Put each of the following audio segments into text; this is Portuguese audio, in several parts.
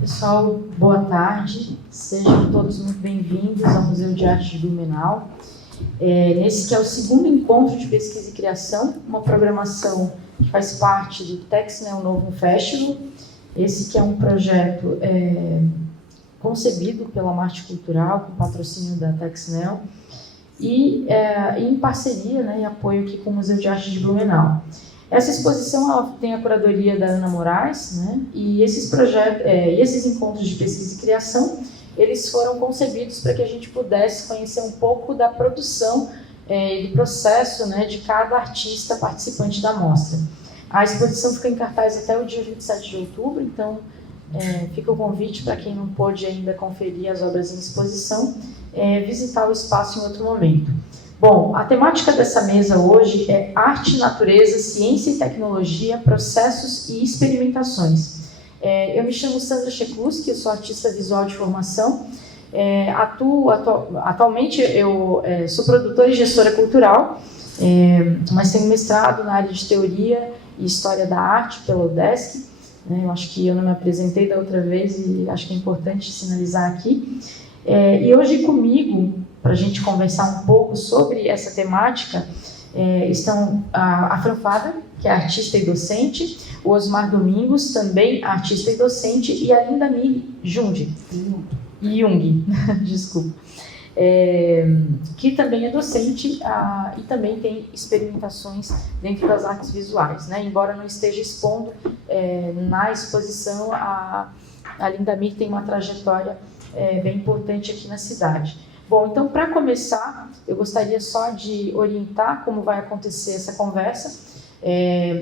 Pessoal, boa tarde, sejam todos muito bem-vindos ao Museu de Arte de Blumenau. Nesse que é o segundo encontro de pesquisa e criação, uma programação que faz parte do TextNel Novo Festival. Esse que é um projeto concebido pela Marte Cultural, com patrocínio da TextNel, e em parceria, e apoio aqui com o Museu de Arte de Blumenau. Essa exposição ela tem a curadoria da Ana Moraes, e esses encontros de pesquisa e criação, eles foram concebidos para que a gente pudesse conhecer um pouco da produção e do processo de cada artista participante da mostra. A exposição fica em cartaz até o dia 27 de outubro, então fica o convite para quem não pôde ainda conferir as obras em exposição, visitar o espaço em outro momento. Bom, a temática dessa mesa hoje é Arte, Natureza, Ciência e Tecnologia, Processos e Experimentações. Eu me chamo Sandra Chekluski, eu sou artista visual de formação. Atualmente eu sou produtora e gestora cultural, mas tenho mestrado na área de Teoria e História da Arte pela UDESC. Eu acho que eu não me apresentei da outra vez e acho que é importante sinalizar aqui. E hoje comigo, para a gente conversar um pouco sobre essa temática, estão a Fran Faber, que é artista e docente, o Osmar Domingos, também artista e docente, e a Linda Mir Jung, desculpa, que também é docente e também tem experimentações dentro das artes visuais. Embora não esteja expondo na exposição, a Linda Mir tem uma trajetória bem importante aqui na cidade. Bom, então, para começar, eu gostaria só de orientar como vai acontecer essa conversa.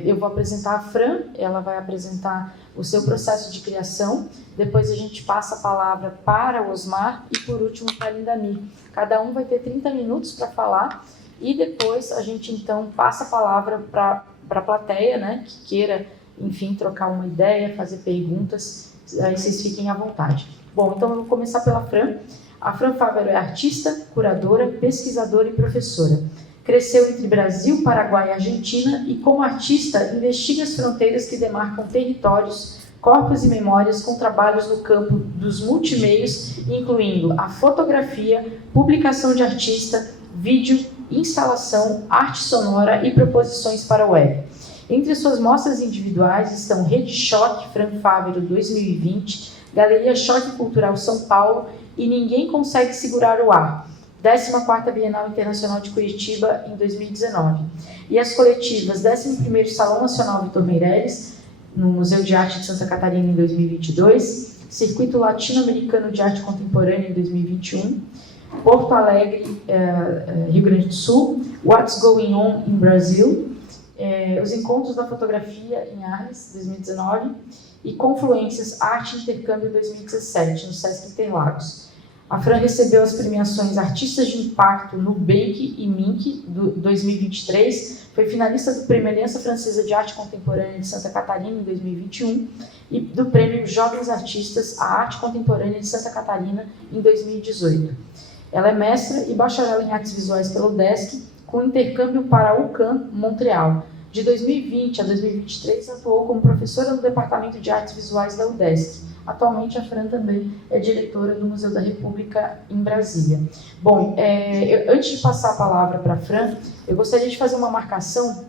Eu vou apresentar a Fran, ela vai apresentar o seu processo de criação, depois a gente passa a palavra para o Osmar e, por último, para a Linda Mir. Cada um vai ter 30 minutos para falar e depois a gente, então, passa a palavra para a plateia, que queira, enfim, trocar uma ideia, fazer perguntas, aí vocês fiquem à vontade. Bom, então eu vou começar pela Fran. A Fran Faber é artista, curadora, pesquisadora e professora. Cresceu entre Brasil, Paraguai e Argentina e, como artista, investiga as fronteiras que demarcam territórios, corpos e memórias com trabalhos no campo dos multimeios, incluindo a fotografia, publicação de artista, vídeo, instalação, arte sonora e proposições para a web. Entre suas mostras individuais estão Rede Choque Fran Faber 2020, Galeria Choque Cultural São Paulo e Ninguém Consegue Segurar o Ar, 14ª Bienal Internacional de Curitiba, em 2019. E as coletivas 11º Salão Nacional Vitor Meireles, no Museu de Arte de Santa Catarina, em 2022, Circuito Latino-Americano de Arte Contemporânea, em 2021, Porto Alegre, Rio Grande do Sul, What's Going On in Brazil, os Encontros da Fotografia em Arles, 2019, e Confluências Arte e Intercâmbio 2017, no Sesc Interlagos. A Fran recebeu as premiações Artistas de Impacto no Nubank e Mink 2023, foi finalista do Prêmio Aliança Francesa de Arte Contemporânea de Santa Catarina em 2021 e do Prêmio Jovens Artistas à Arte Contemporânea de Santa Catarina em 2018. Ela é mestra e bacharel em Artes Visuais pela UDESC, com intercâmbio para a UCAM, Montreal. De 2020 a 2023, atuou como professora no Departamento de Artes Visuais da UDESC. Atualmente, a Fran também é diretora do Museu da República em Brasília. Bom, antes de passar a palavra para a Fran, eu gostaria de fazer uma marcação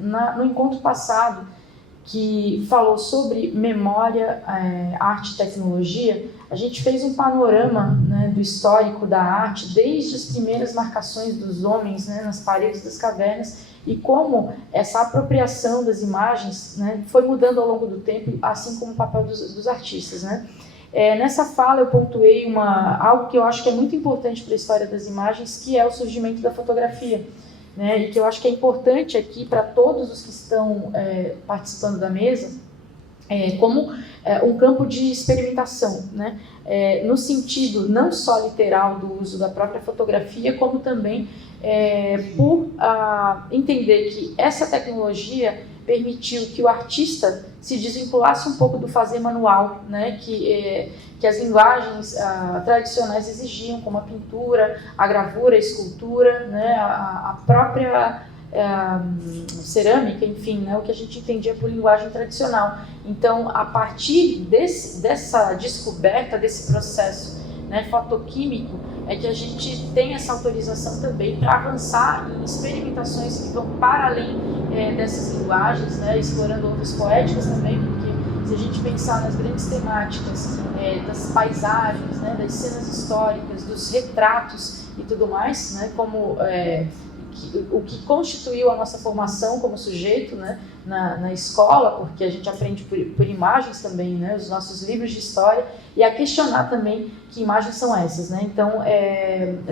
no encontro passado, que falou sobre memória, arte e tecnologia. A gente fez um panorama do histórico da arte, desde as primeiras marcações dos homens nas paredes das cavernas, e como essa apropriação das imagens foi mudando ao longo do tempo, assim como o papel dos artistas. Nessa fala eu pontuei algo que eu acho que é muito importante para a história das imagens, que é o surgimento da fotografia. E que eu acho que é importante aqui para todos os que estão participando da mesa, como um campo de experimentação, no sentido não só literal do uso da própria fotografia, como também por entender que essa tecnologia permitiu que o artista se desvinculasse um pouco do fazer manual, que as linguagens tradicionais exigiam, como a pintura, a gravura, a escultura, a própria cerâmica, enfim, né, o que a gente entendia por linguagem tradicional. Então, a partir dessa descoberta, desse processo, né, fotoquímico, é que a gente tem essa autorização também para avançar em experimentações que vão para além dessas linguagens, né, explorando outras poéticas também, porque se a gente pensar nas grandes temáticas das paisagens, né, das cenas históricas, dos retratos e tudo mais, né, como o que constituiu a nossa formação como sujeito, né, na escola, porque a gente aprende por imagens também, né, os nossos livros de história, e a questionar também que imagens são essas, né? Então,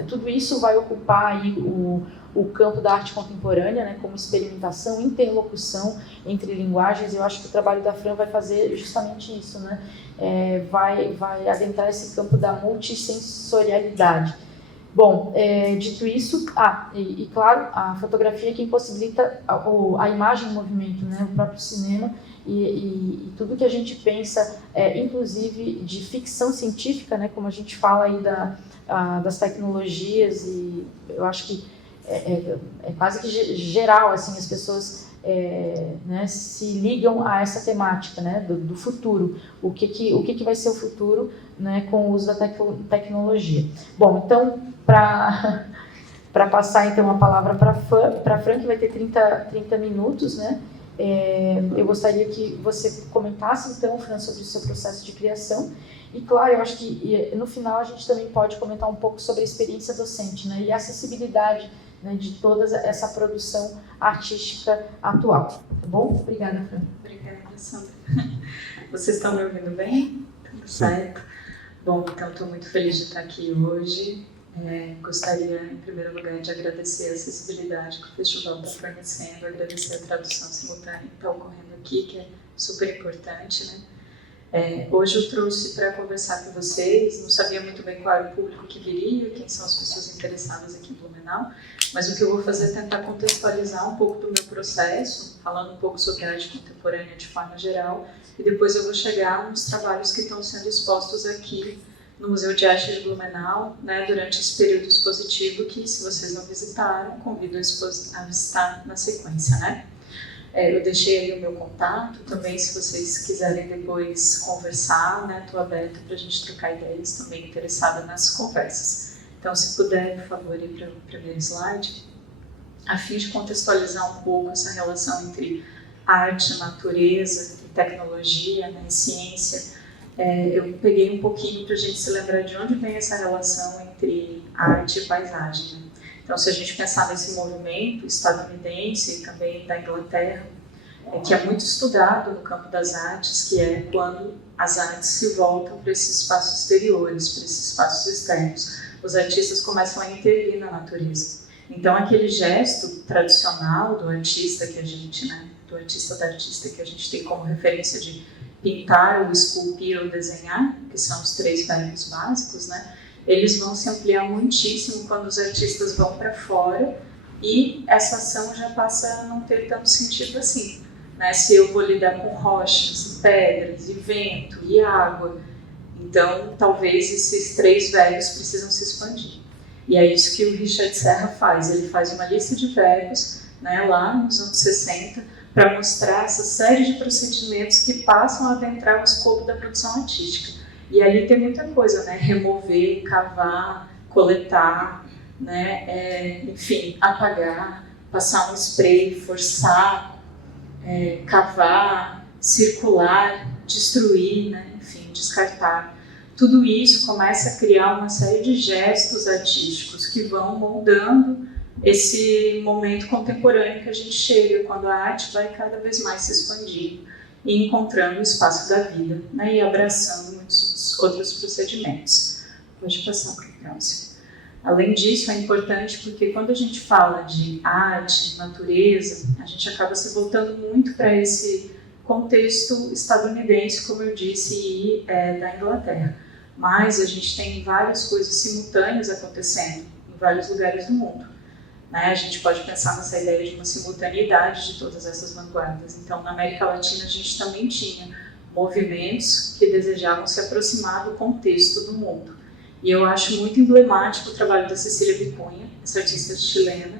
tudo isso vai ocupar aí o campo da arte contemporânea, né, como experimentação, interlocução entre linguagens. Eu acho que o trabalho da Fran vai fazer justamente isso, né? Vai adentrar esse campo da multissensorialidade. Bom, dito isso, e claro, a fotografia é quem possibilita a imagem em movimento, né, o próprio cinema e tudo que a gente pensa, inclusive de ficção científica, né, como a gente fala aí das tecnologias, e eu acho que é quase que geral, assim, as pessoas né, se ligam a essa temática, né, do futuro, o que vai ser o futuro, né, com o uso da tecnologia. Bom, então, para passar então a palavra para a Fran, que vai ter 30 minutos, né, eu gostaria que você comentasse então, Fran, sobre o seu processo de criação. E claro, eu acho que no final a gente também pode comentar um pouco sobre a experiência docente, né, e a acessibilidade, né, de toda essa produção artística atual. Tá bom? Obrigada, Fran. Obrigada, Sandra. Vocês estão me ouvindo bem? Tudo certo? Bom, então estou muito feliz de estar aqui hoje. Gostaria, em primeiro lugar, de agradecer a acessibilidade que o festival está fornecendo, agradecer a tradução simultânea que está ocorrendo aqui, que é super importante, né? Hoje eu trouxe para conversar com vocês, não sabia muito bem qual era o público que viria, quem são as pessoas interessadas aqui em Blumenau, mas o que eu vou fazer é tentar contextualizar um pouco do meu processo, falando um pouco sobre arte contemporânea de forma geral, e depois eu vou chegar nos trabalhos que estão sendo expostos aqui no Museu de Arte de Blumenau, né, durante esse período expositivo, que, se vocês não visitaram, convido a visitar na sequência, né? Eu deixei aí o meu contato também, se vocês quiserem depois conversar, né? Estou aberta para a gente trocar ideias, também interessada nas conversas. Então, se puder, por favor, ir para o primeiro slide, a fim de contextualizar um pouco essa relação entre arte, natureza e tecnologia, né, e ciência. Eu peguei um pouquinho para a gente se lembrar de onde vem essa relação entre arte e paisagem, né? Então, se a gente pensar nesse movimento estadunidense e também da Inglaterra, que é muito estudado no campo das artes, que é quando as artes se voltam para esses espaços exteriores, para esses espaços externos. Os artistas começam a intervir na natureza. Então, aquele gesto tradicional do artista que a gente, né, do artista da artista que a gente tem como referência de pintar ou esculpir ou desenhar, que são os 3 verbos básicos, né? Eles vão se ampliar muitíssimo quando os artistas vão para fora e essa ação já passa a não ter tanto sentido assim, né? Se eu vou lidar com rochas, pedras, e vento, e água, então talvez esses 3 verbos precisam se expandir. E é isso que o Richard Serra faz, ele faz uma lista de verbos, né, lá nos anos 60, para mostrar essa série de procedimentos que passam a adentrar o escopo da produção artística. E ali tem muita coisa, né? Remover, cavar, coletar, né? Enfim, apagar, passar um spray, forçar, cavar, circular, destruir, né? Enfim, descartar. Tudo isso começa a criar uma série de gestos artísticos que vão moldando esse momento contemporâneo que a gente chega, quando a arte vai cada vez mais se expandindo e encontrando o espaço da vida, né, e abraçando muitos outros procedimentos. Pode passar para o próximo. Além disso, é importante porque quando a gente fala de arte, natureza, a gente acaba se voltando muito para esse contexto estadunidense, como eu disse, e da Inglaterra. Mas a gente tem várias coisas simultâneas acontecendo em vários lugares do mundo. A gente pode pensar nessa ideia de uma simultaneidade de todas essas vanguardas. Então, na América Latina, a gente também tinha movimentos que desejavam se aproximar do contexto do mundo. E eu acho muito emblemático o trabalho da Cecília Vicuña, essa artista chilena,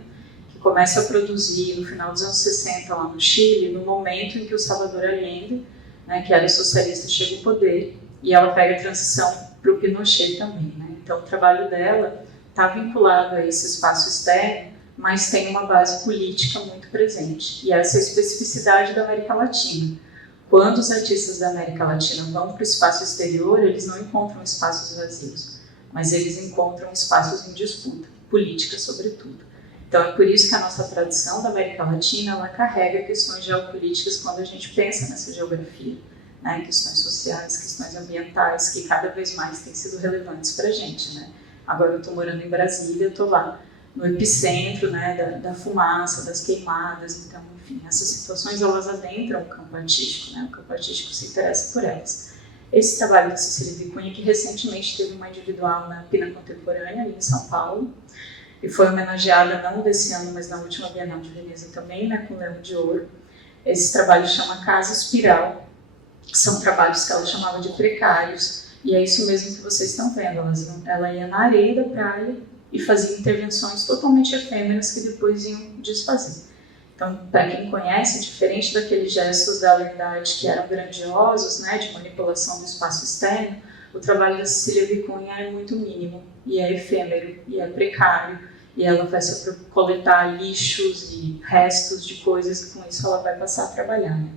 que começa a produzir no final dos anos 60 lá no Chile, no momento em que o Salvador Allende, né, que era socialista, chega ao poder, e ela pega a transição para o Pinochet também, né? Então o trabalho dela está vinculado a esse espaço externo, mas tem uma base política muito presente, e essa é a especificidade da América Latina. Quando os artistas da América Latina vão para o espaço exterior, eles não encontram espaços vazios, mas eles encontram espaços em disputa, política sobretudo. Então é por isso que a nossa tradição da América Latina, ela carrega questões geopolíticas quando a gente pensa nessa geografia, né? Questões sociais, questões ambientais, que cada vez mais têm sido relevantes para a gente, né? Agora eu estou morando em Brasília, eu estou lá no epicentro, né, da fumaça, das queimadas, então, enfim, essas situações elas adentram o campo artístico, né? O campo artístico se interessa por elas. Esse trabalho da Cecília Vicunha, que recentemente teve uma individual na Pina Contemporânea, ali em São Paulo, e foi homenageada não desse ano, mas na última Bienal de Veneza também, né, com o Leão de Ouro. Esse trabalho chama Casa Espiral, que são trabalhos que ela chamava de precários, e é isso mesmo que vocês estão vendo. Ela ia na areia da praia e fazia intervenções totalmente efêmeras que depois iam desfazer. Então, para quem conhece, diferente daqueles gestos da Lendade que eram grandiosos, né, de manipulação do espaço externo, o trabalho da Cecília Vicunha é muito mínimo, e é efêmero, e é precário, e ela vai se coletar lixos e restos de coisas, e com isso ela vai passar a trabalhar, né?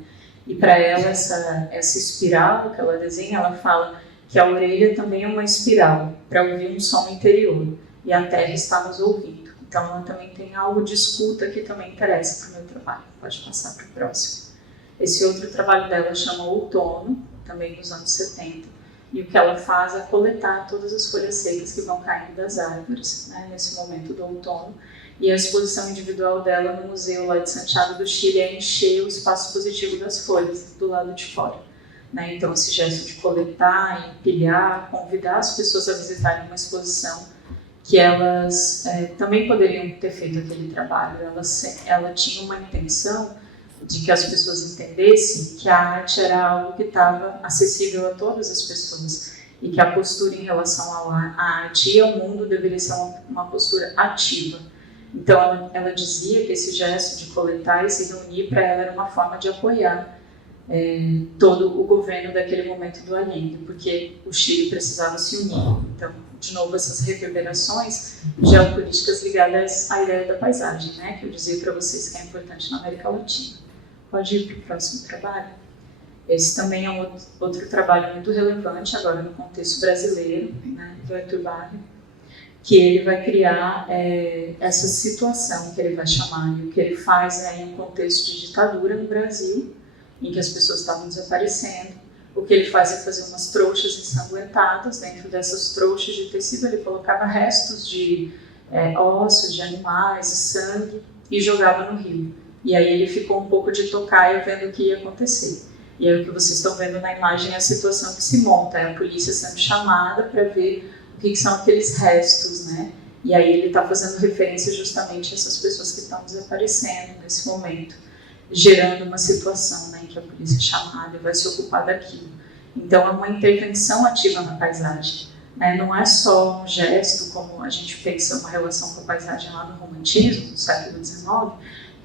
E para ela, essa espiral que ela desenha, ela fala que a orelha também é uma espiral, para ouvir um som interior, e a terra está nos ouvindo. Então ela também tem algo de escuta que também interessa para o meu trabalho. Pode passar para o próximo. Esse outro trabalho dela chama Outono, também dos anos 70, e o que ela faz é coletar todas as folhas secas que vão caindo das árvores, né, nesse momento do outono, e a exposição individual dela no museu lá de Santiago do Chile é encher o espaço positivo das folhas do lado de fora, né? Então esse gesto de coletar, empilhar, convidar as pessoas a visitarem uma exposição que elas também poderiam ter feito aquele trabalho. Ela tinha uma intenção de que as pessoas entendessem que a arte era algo que estava acessível a todas as pessoas e que a postura em relação à arte e ao mundo deveria ser uma postura ativa. Então ela dizia que esse gesto de coletar e se reunir para ela era uma forma de apoiar todo o governo daquele momento do Allende, porque o Chile precisava se unir. Então, de novo, essas reverberações geopolíticas ligadas à ideia da paisagem, né, que eu dizia para vocês que é importante na América Latina. Pode ir para o próximo trabalho. Esse também é outro trabalho muito relevante agora no contexto brasileiro, né, do Arthur Barre, que ele vai criar essa situação que ele vai chamar, e o que ele faz em um contexto de ditadura no Brasil, em que as pessoas estavam desaparecendo. O que ele faz é fazer umas trouxas ensanguentadas. Dentro dessas trouxas de tecido ele colocava restos de ossos de animais e sangue e jogava no rio. E aí ele ficou um pouco de tocaia vendo o que ia acontecer. E aí o que vocês estão vendo na imagem é a situação que se monta, é a polícia sendo chamada para ver o que são aqueles restos, né? E aí ele está fazendo referência justamente a essas pessoas que estão desaparecendo nesse momento, gerando uma situação, né, em que a polícia é chamada e vai se ocupar daquilo. Então é uma intervenção ativa na paisagem, né? Não é só um gesto, como a gente pensa uma relação com a paisagem lá no romantismo, no século XIX,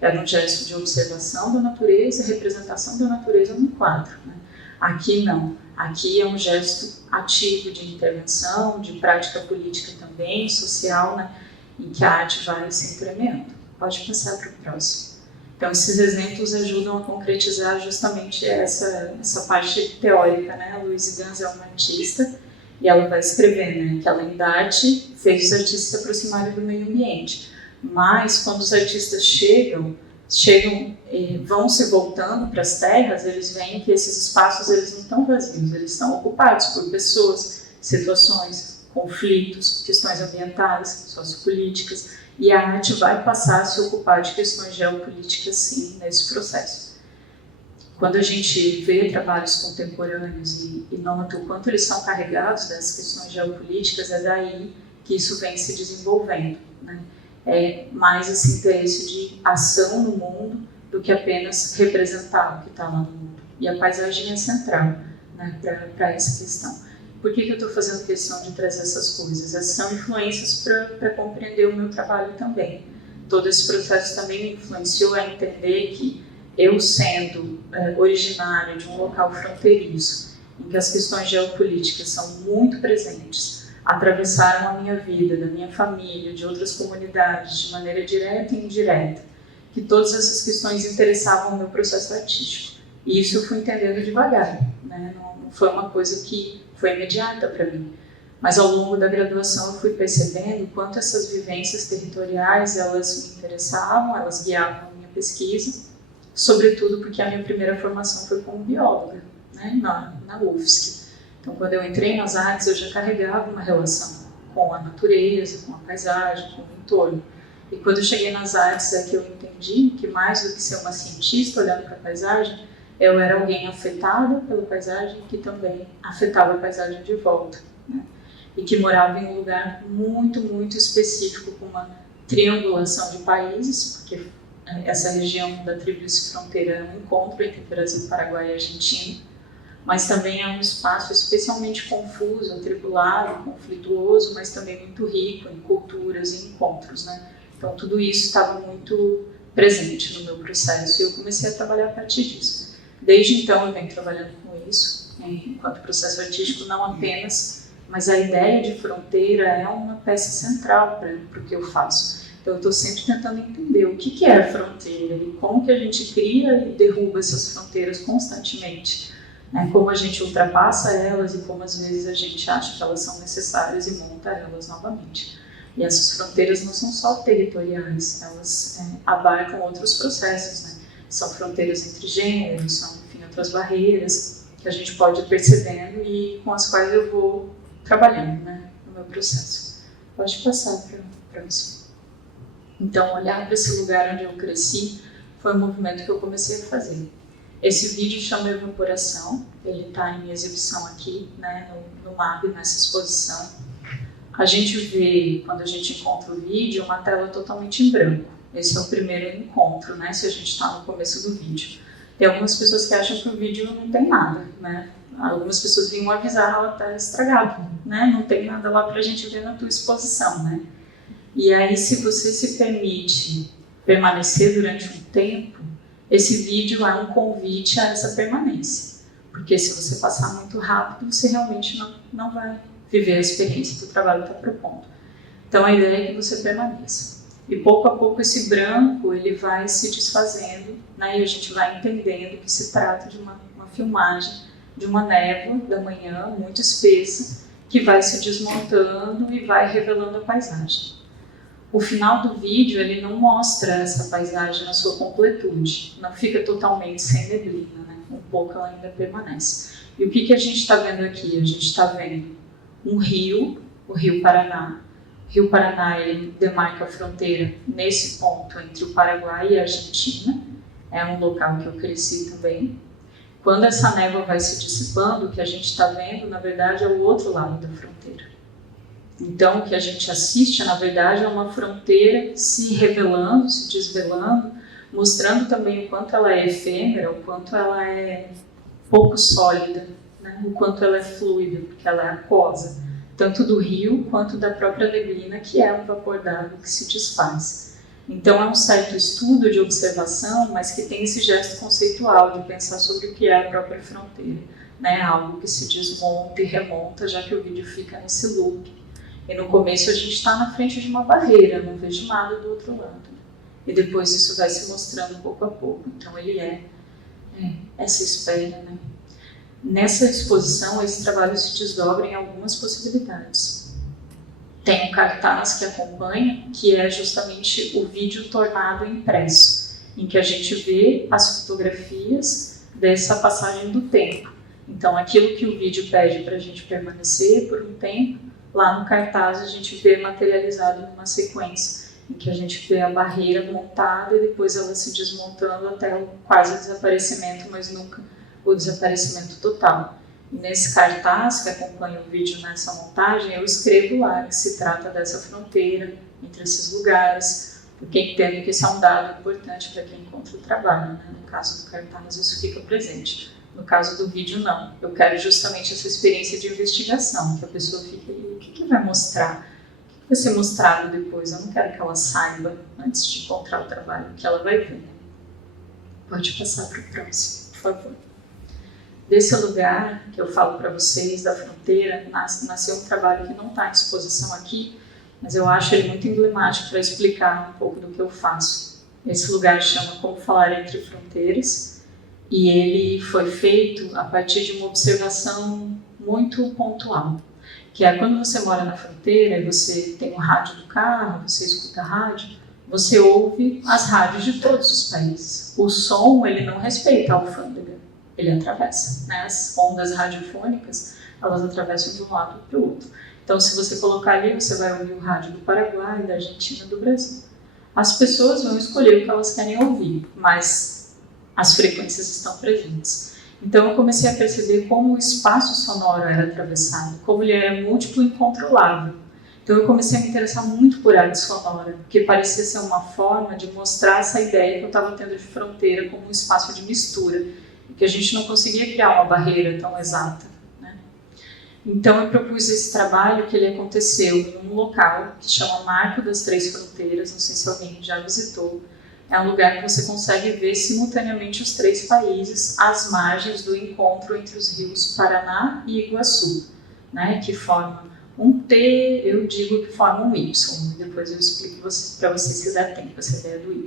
era um gesto de observação da natureza, representação da natureza no quadro, né? Aqui não. Aqui é um gesto ativo de intervenção, de prática política também, social, né, em que a arte vai se implementando. Pode passar para o próximo. Então, esses exemplos ajudam a concretizar justamente essa parte teórica, né? A Louise Gans é uma artista e ela vai escrever, né, que além da arte, fez os artistas se aproximarem do meio ambiente. Mas, quando os artistas chegam e vão se voltando para as terras, eles veem que esses espaços eles não estão vazios, eles estão ocupados por pessoas, situações, conflitos, questões ambientais, sociopolíticas, e a arte vai passar a se ocupar de questões geopolíticas, sim, nesse processo. Quando a gente vê trabalhos contemporâneos e nota o quanto eles são carregados dessas questões geopolíticas, é daí que isso vem se desenvolvendo, né? É mais esse interesse de ação no mundo do que apenas representar o que está lá no mundo. E a paisagem é central, né, para essa questão. Por que eu estou fazendo questão de trazer essas coisas? Essas são influências para compreender o meu trabalho também. todo esse processo também me influenciou a entender que eu, sendo originária de um local fronteiriço, em que as questões geopolíticas são muito presentes, atravessaram a minha vida, da minha família, de outras comunidades, de maneira direta e indireta, que todas essas questões interessavam o meu processo artístico. E isso eu fui entendendo devagar, né? Não foi uma coisa que foi imediata para mim. Mas ao longo da graduação eu fui percebendo o quanto essas vivências territoriais, elas me interessavam, elas guiavam a minha pesquisa, sobretudo porque a minha primeira formação foi como bióloga, né? na UFSC. Então, quando eu entrei nas artes, eu já carregava uma relação com a natureza, com a paisagem, com o entorno. E quando eu cheguei nas artes é que eu entendi que mais do que ser uma cientista olhando para a paisagem, eu era alguém afetada pela paisagem que também afetava a paisagem de volta, né? E que morava em um lugar muito, muito específico, com uma triangulação de países, porque essa região da tríplice fronteira é um encontro entre Brasil, Paraguai e Argentina, mas também é um espaço especialmente confuso, atribulado, conflituoso, mas também muito rico em culturas e encontros, né? Então tudo isso estava muito presente no meu processo e eu comecei a trabalhar a partir disso. Desde então eu venho trabalhando com isso, enquanto processo artístico, não apenas, mas a ideia de fronteira é uma peça central para o que eu faço. Então eu estou sempre tentando entender o que é a fronteira e como que a gente cria e derruba essas fronteiras constantemente, né? Como a gente ultrapassa elas e como às vezes a gente acha que elas são necessárias e monta elas novamente. E essas fronteiras não são só territoriais, elas abarcam outros processos, né? São fronteiras entre gêneros, são, enfim, outras barreiras que a gente pode ir percebendo e com as quais eu vou trabalhando, né, no meu processo. Pode passar para você. Então, olhar para esse lugar onde eu cresci foi um movimento que eu comecei a fazer. Esse vídeo chama Evaporação, ele está em exibição aqui, né, no MAB, nessa exposição. A gente vê, quando a gente encontra o vídeo, uma tela totalmente em branco. Esse é o primeiro encontro, né, se a gente está no começo do vídeo. Tem algumas pessoas que acham que o vídeo não tem nada, né? Algumas pessoas vinham avisar, ela está estragada, né? Não tem nada lá para a gente ver na tua exposição, né? E aí, se você se permite permanecer durante um tempo, esse vídeo é um convite a essa permanência. Porque se você passar muito rápido, você realmente não vai viver a experiência que o trabalho está propondo. Então, a ideia é que você permaneça. E pouco a pouco esse branco ele vai se desfazendo, né? E a gente vai entendendo que se trata de uma filmagem de uma névoa da manhã muito espessa que vai se desmontando e vai revelando a paisagem. O final do vídeo ele não mostra essa paisagem na sua completude, não fica totalmente sem neblina, né? Um pouco ela ainda permanece. E o que a gente está vendo aqui? A gente está vendo um rio, o Rio Paraná. O Rio Paraná ele demarca a fronteira nesse ponto entre o Paraguai e a Argentina. É um local que eu cresci também. Quando essa névoa vai se dissipando, o que a gente está vendo, na verdade, é o outro lado da fronteira. Então, o que a gente assiste, na verdade, é uma fronteira se revelando, se desvelando, mostrando também o quanto ela é efêmera, o quanto ela é pouco sólida, né? O quanto ela é fluida, porque ela é aquosa, tanto do rio quanto da própria neblina, que é um vapor d'água que se desfaz. Então, é um certo estudo de observação, mas que tem esse gesto conceitual de pensar sobre o que é a própria fronteira, né? Algo que se desmonta e remonta, já que o vídeo fica nesse loop. E no começo a gente está na frente de uma barreira, não vejo nada do outro lado. E depois isso vai se mostrando pouco a pouco. Então, ele é essa espera, né? Nessa exposição, esse trabalho se desdobra em algumas possibilidades. Tem um cartaz que acompanha, que é justamente o vídeo tornado impresso, em que a gente vê as fotografias dessa passagem do tempo. Então, aquilo que o vídeo pede para a gente permanecer por um tempo, lá no cartaz a gente vê materializado numa sequência, em que a gente vê a barreira montada e depois ela se desmontando até o quase desaparecimento, mas nunca o desaparecimento total. E nesse cartaz que acompanha o vídeo nessa montagem, eu escrevo lá que se trata dessa fronteira entre esses lugares, porque entendo que esse é um dado importante para quem encontra o trabalho, né? No caso do cartaz isso fica presente. No caso do vídeo, não. Eu quero justamente essa experiência de investigação, que a pessoa fique, o que vai mostrar? O que vai ser mostrado depois. Eu não quero que ela saiba antes de encontrar o trabalho, que ela vai ver. Pode passar para o próximo, por favor. Desse lugar que eu falo para vocês, da fronteira, nasceu um trabalho que não está em exposição aqui, mas eu acho ele muito emblemático para explicar um pouco do que eu faço. Esse lugar chama Como Falar Entre Fronteiras, e ele foi feito a partir de uma observação muito pontual, que é quando você mora na fronteira e você tem o rádio do carro, você escuta a rádio, você ouve as rádios de todos os países. O som, ele não respeita a alfândega, ele atravessa, né? As ondas radiofônicas, elas atravessam de um lado para o outro. Então, se você colocar ali, você vai ouvir o rádio do Paraguai, da Argentina, do Brasil. As pessoas vão escolher o que elas querem ouvir, mas as frequências estão presentes. Então, eu comecei a perceber como o espaço sonoro era atravessado, como ele era múltiplo e incontrolável. Então, eu comecei a me interessar muito por arte sonora, porque parecia ser uma forma de mostrar essa ideia que eu estava tendo de fronteira como um espaço de mistura, e que a gente não conseguia criar uma barreira tão exata. Então, eu propus esse trabalho que ele aconteceu num local que chama Marco das Três Fronteiras, não sei se alguém já visitou. É um lugar que você consegue ver simultaneamente os três países às margens do encontro entre os rios Paraná e Iguaçu, né, que forma um T, eu digo que forma um Y, e depois eu explico para vocês se der tempo essa ideia do Y.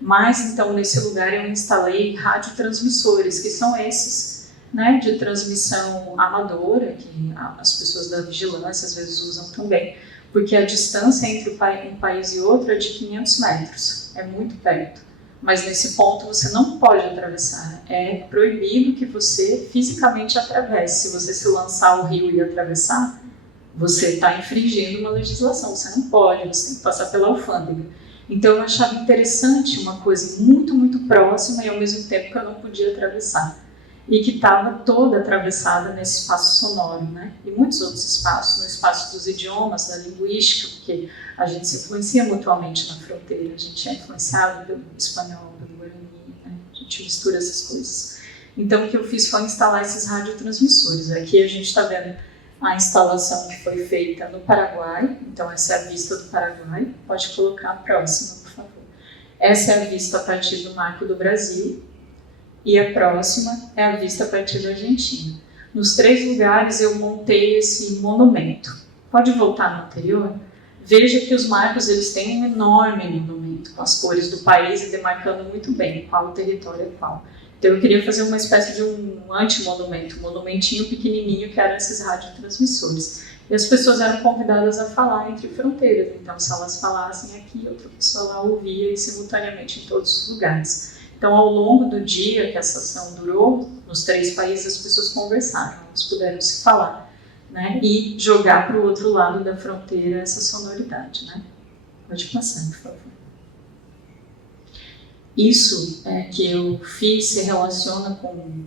Mas, então, nesse lugar eu instalei radiotransmissores, que são esses, né, de transmissão amadora, que as pessoas da vigilância às vezes usam também, porque a distância entre um país e outro é de 500 metros, é muito perto. Mas nesse ponto você não pode atravessar, é proibido que você fisicamente atravesse. Se você se lançar ao rio e atravessar, você está infringindo uma legislação, você não pode, você tem que passar pela alfândega. Então eu achava interessante uma coisa muito, muito próxima e ao mesmo tempo que eu não podia atravessar. E que estava toda atravessada nesse espaço sonoro, né? E muitos outros espaços, no espaço dos idiomas, da linguística, porque a gente se influencia mutuamente na fronteira, a gente é influenciado pelo espanhol, pelo guarani, né? A gente mistura essas coisas. Então, o que eu fiz foi instalar esses radiotransmissores. Aqui a gente está vendo a instalação que foi feita no Paraguai, então essa é a vista do Paraguai, pode colocar a próxima, por favor. Essa é a vista a partir do Marco do Brasil, e a próxima é a vista a partir da Argentina. Nos três lugares eu montei esse monumento. Pode voltar no anterior? Veja que os marcos eles têm um enorme monumento, com as cores do país e demarcando muito bem qual o território é qual. Então eu queria fazer uma espécie de um anti-monumento, um monumentinho pequenininho que eram esses radiotransmissores. E as pessoas eram convidadas a falar entre fronteiras, então se elas falassem aqui, outra pessoa lá ouvia e simultaneamente em todos os lugares. Então, ao longo do dia que essa ação durou, nos três países as pessoas conversaram, elas puderam se falar, né, e jogar para o outro lado da fronteira essa sonoridade, né? Pode passar, por favor. Isso que eu fiz se relaciona com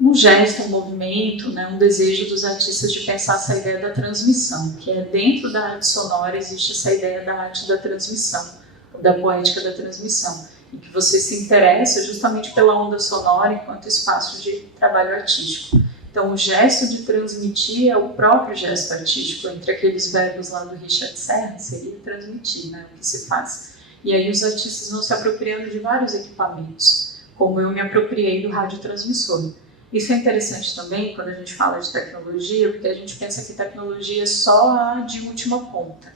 um gesto, um movimento, né, um desejo dos artistas de pensar essa ideia da transmissão, que é dentro da arte sonora existe essa ideia da arte da transmissão, da poética da transmissão. E que você se interessa justamente pela onda sonora enquanto espaço de trabalho artístico. Então, o gesto de transmitir é o próprio gesto artístico, entre aqueles verbos lá do Richard Serra, seria transmitir, né, o que se faz. E aí os artistas vão se apropriando de vários equipamentos, como eu me apropriei do radiotransmissor. Isso é interessante também quando a gente fala de tecnologia, porque a gente pensa que tecnologia é só a de última ponta,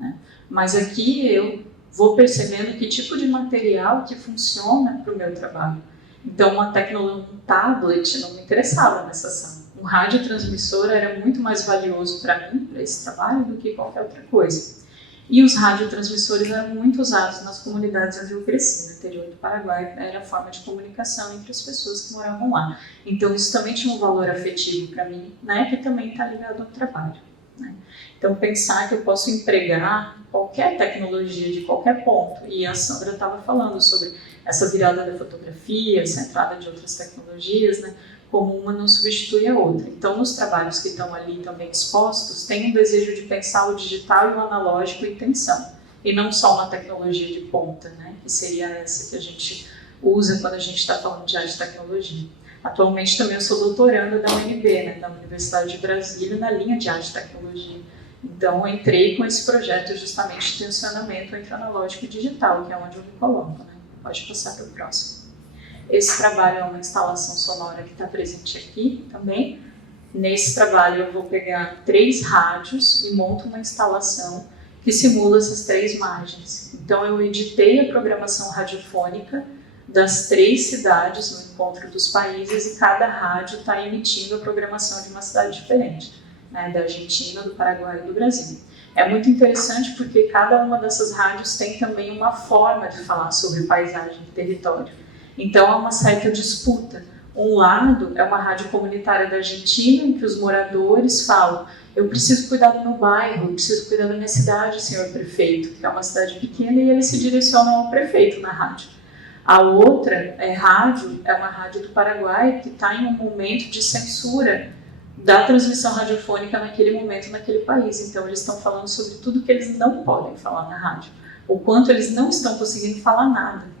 né? Mas aqui eu vou percebendo que tipo de material que funciona para o meu trabalho. Então, um tablet não me interessava nessa ação. Um radiotransmissor era muito mais valioso para mim, para esse trabalho, do que qualquer outra coisa. E os radiotransmissores eram muito usados nas comunidades onde eu cresci, no interior do Paraguai, era a forma de comunicação entre as pessoas que moravam lá. Então, isso também tinha um valor afetivo para mim, né, que também está ligado ao trabalho, né? Então, pensar que eu posso empregar qualquer tecnologia de qualquer ponto, e a Sandra estava falando sobre essa virada da fotografia, essa entrada de outras tecnologias, né, como uma não substitui a outra. Então, nos trabalhos que estão ali também expostos, tem um desejo de pensar o digital e o analógico em tensão, e não só uma tecnologia de ponta, né, que seria essa que a gente usa quando a gente está falando de arte e tecnologia. Atualmente também eu sou doutoranda da UNB, né, da Universidade de Brasília, na linha de arte e tecnologia. Então, eu entrei com esse projeto justamente de tensionamento entre analógico e digital, que é onde eu me coloco, né? Pode passar para o próximo. Esse trabalho é uma instalação sonora que está presente aqui também. Nesse trabalho eu vou pegar 3 rádios e monto uma instalação que simula essas 3 imagens. Então eu editei a programação radiofônica das 3 cidades no encontro dos países e cada rádio está emitindo a programação de uma cidade diferente, né, da Argentina, do Paraguai e do Brasil. É muito interessante porque cada uma dessas rádios tem também uma forma de falar sobre paisagem e território. Então há uma certa disputa. Um lado é uma rádio comunitária da Argentina, em que os moradores falam: eu preciso cuidar do meu bairro, eu preciso cuidar da minha cidade, senhor prefeito, que é uma cidade pequena, e eles se direcionam ao prefeito na rádio. A outra rádio é uma rádio do Paraguai, que está em um momento de censura da transmissão radiofônica naquele momento, naquele país. Então eles estão falando sobre tudo que eles não podem falar na rádio, o quanto eles não estão conseguindo falar nada.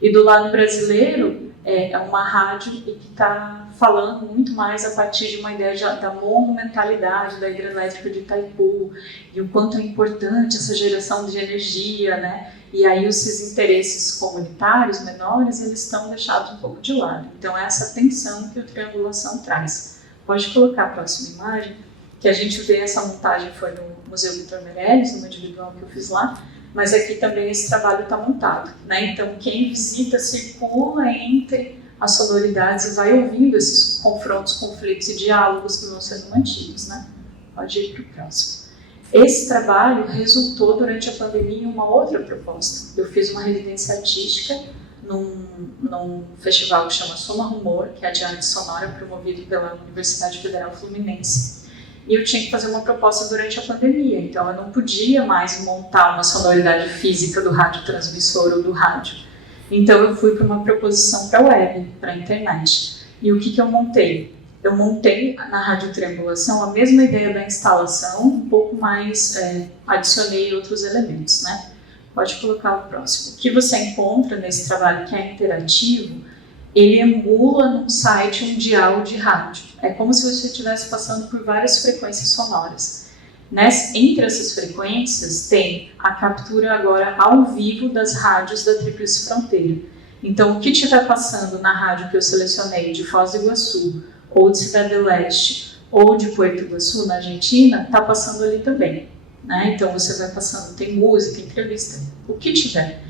E do lado brasileiro, é uma rádio que está falando muito mais a partir de uma ideia da monumentalidade da hidrelétrica de Itaipu e o quanto é importante essa geração de energia, né? E aí esses interesses comunitários menores, eles estão deixados um pouco de lado. Então é essa tensão que o Triangulação traz. Pode colocar a próxima imagem, que a gente vê essa montagem foi no Museu Vitor Meirelles, numa individual que eu fiz lá, mas aqui também esse trabalho está montado, né? Então quem visita circula entre as sonoridades e vai ouvindo esses confrontos, conflitos e diálogos que vão sendo mantidos, né? Pode ir para o próximo. Esse trabalho resultou durante a pandemia em uma outra proposta. Eu fiz uma residência artística num festival que chama Soma Rumor, que é de arte sonora promovido pela Universidade Federal Fluminense. E eu tinha que fazer uma proposta durante a pandemia, então eu não podia mais montar uma sonoridade física do radiotransmissor ou do rádio. Então eu fui para uma proposição para a web, para a internet. E o que eu montei? Eu montei na radiotriangulação a mesma ideia da instalação, um pouco mais, adicionei outros elementos, né? Pode colocar o próximo. O que você encontra nesse trabalho que é interativo, ele emula num site um dial de rádio. É como se você estivesse passando por várias frequências sonoras. Entre essas frequências tem a captura agora ao vivo das rádios da Tríplice Fronteira. Então o que estiver passando na rádio que eu selecionei de Foz do Iguaçu, ou de Cidade do Leste, ou de Puerto Iguaçu, na Argentina, está passando ali também, né? Então você vai passando, tem música, entrevista, o que tiver.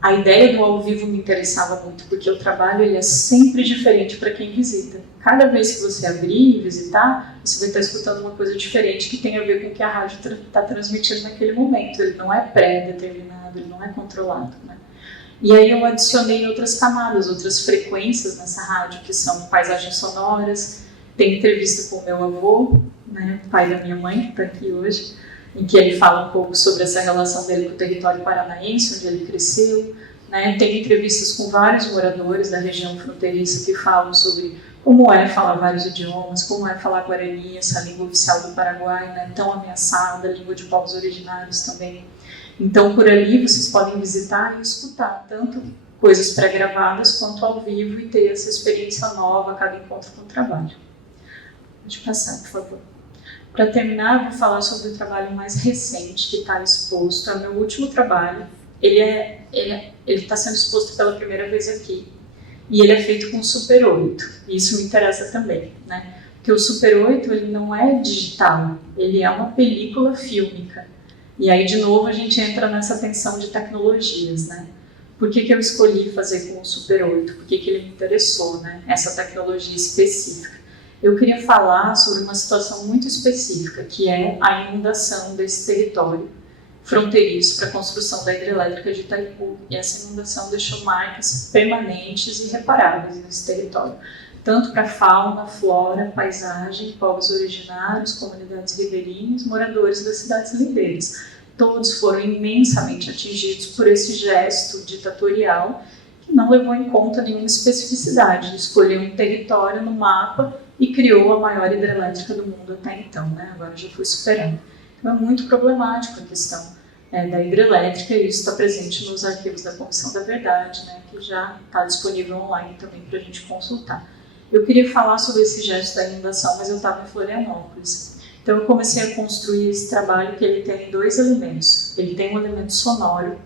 A ideia do ao vivo me interessava muito, porque o trabalho ele é sempre diferente para quem visita. Cada vez que você abrir e visitar, você vai estar escutando uma coisa diferente que tem a ver com o que a rádio está transmitindo naquele momento. Ele não é pré-determinado, ele não é controlado, né? E aí eu adicionei outras camadas, outras frequências nessa rádio, que são paisagens sonoras. Tem entrevista com o meu avô, né, pai da minha mãe, que está aqui hoje, em que ele fala um pouco sobre essa relação dele com o território paranaense, onde ele cresceu, né? Tem entrevistas com vários moradores da região fronteiriça que falam sobre como é falar vários idiomas, como é falar guarani, essa língua oficial do Paraguai, né, tão ameaçada, língua de povos originários também. Então, por ali, vocês podem visitar e escutar tanto coisas pré-gravadas quanto ao vivo e ter essa experiência nova a cada encontro com o trabalho. Pode passar, por favor. Para terminar, vou falar sobre o trabalho mais recente que está exposto. É o meu último trabalho. Ele está sendo exposto pela primeira vez aqui. E ele é feito com Super 8. E isso me interessa também, né? Porque o Super 8 ele não é digital, ele é uma película fílmica. E aí, de novo, a gente entra nessa tensão de tecnologias, né? Por que eu escolhi fazer com o Super 8? Por que ele me interessou, né? Essa tecnologia específica. Eu queria falar sobre uma situação muito específica, que é a inundação desse território fronteiriço para a construção da hidrelétrica de Itaipu. E essa inundação deixou marcas permanentes e irreparáveis nesse território, tanto para fauna, flora, paisagem, povos originários, comunidades ribeirinhas, moradores das cidades lindeiras. Todos foram imensamente atingidos por esse gesto ditatorial que não levou em conta nenhuma especificidade, escolheu um território no mapa e criou a maior hidrelétrica do mundo até então, né? Agora já foi superando. Então é muito problemático a questão da hidrelétrica e isso está presente nos arquivos da Comissão da Verdade, né? Que já está disponível online também para a gente consultar. Eu queria falar sobre esse gesto da inundação, mas eu estava em Florianópolis. Então eu comecei a construir esse trabalho que ele tem 2 elementos. Ele tem um elemento sonoro.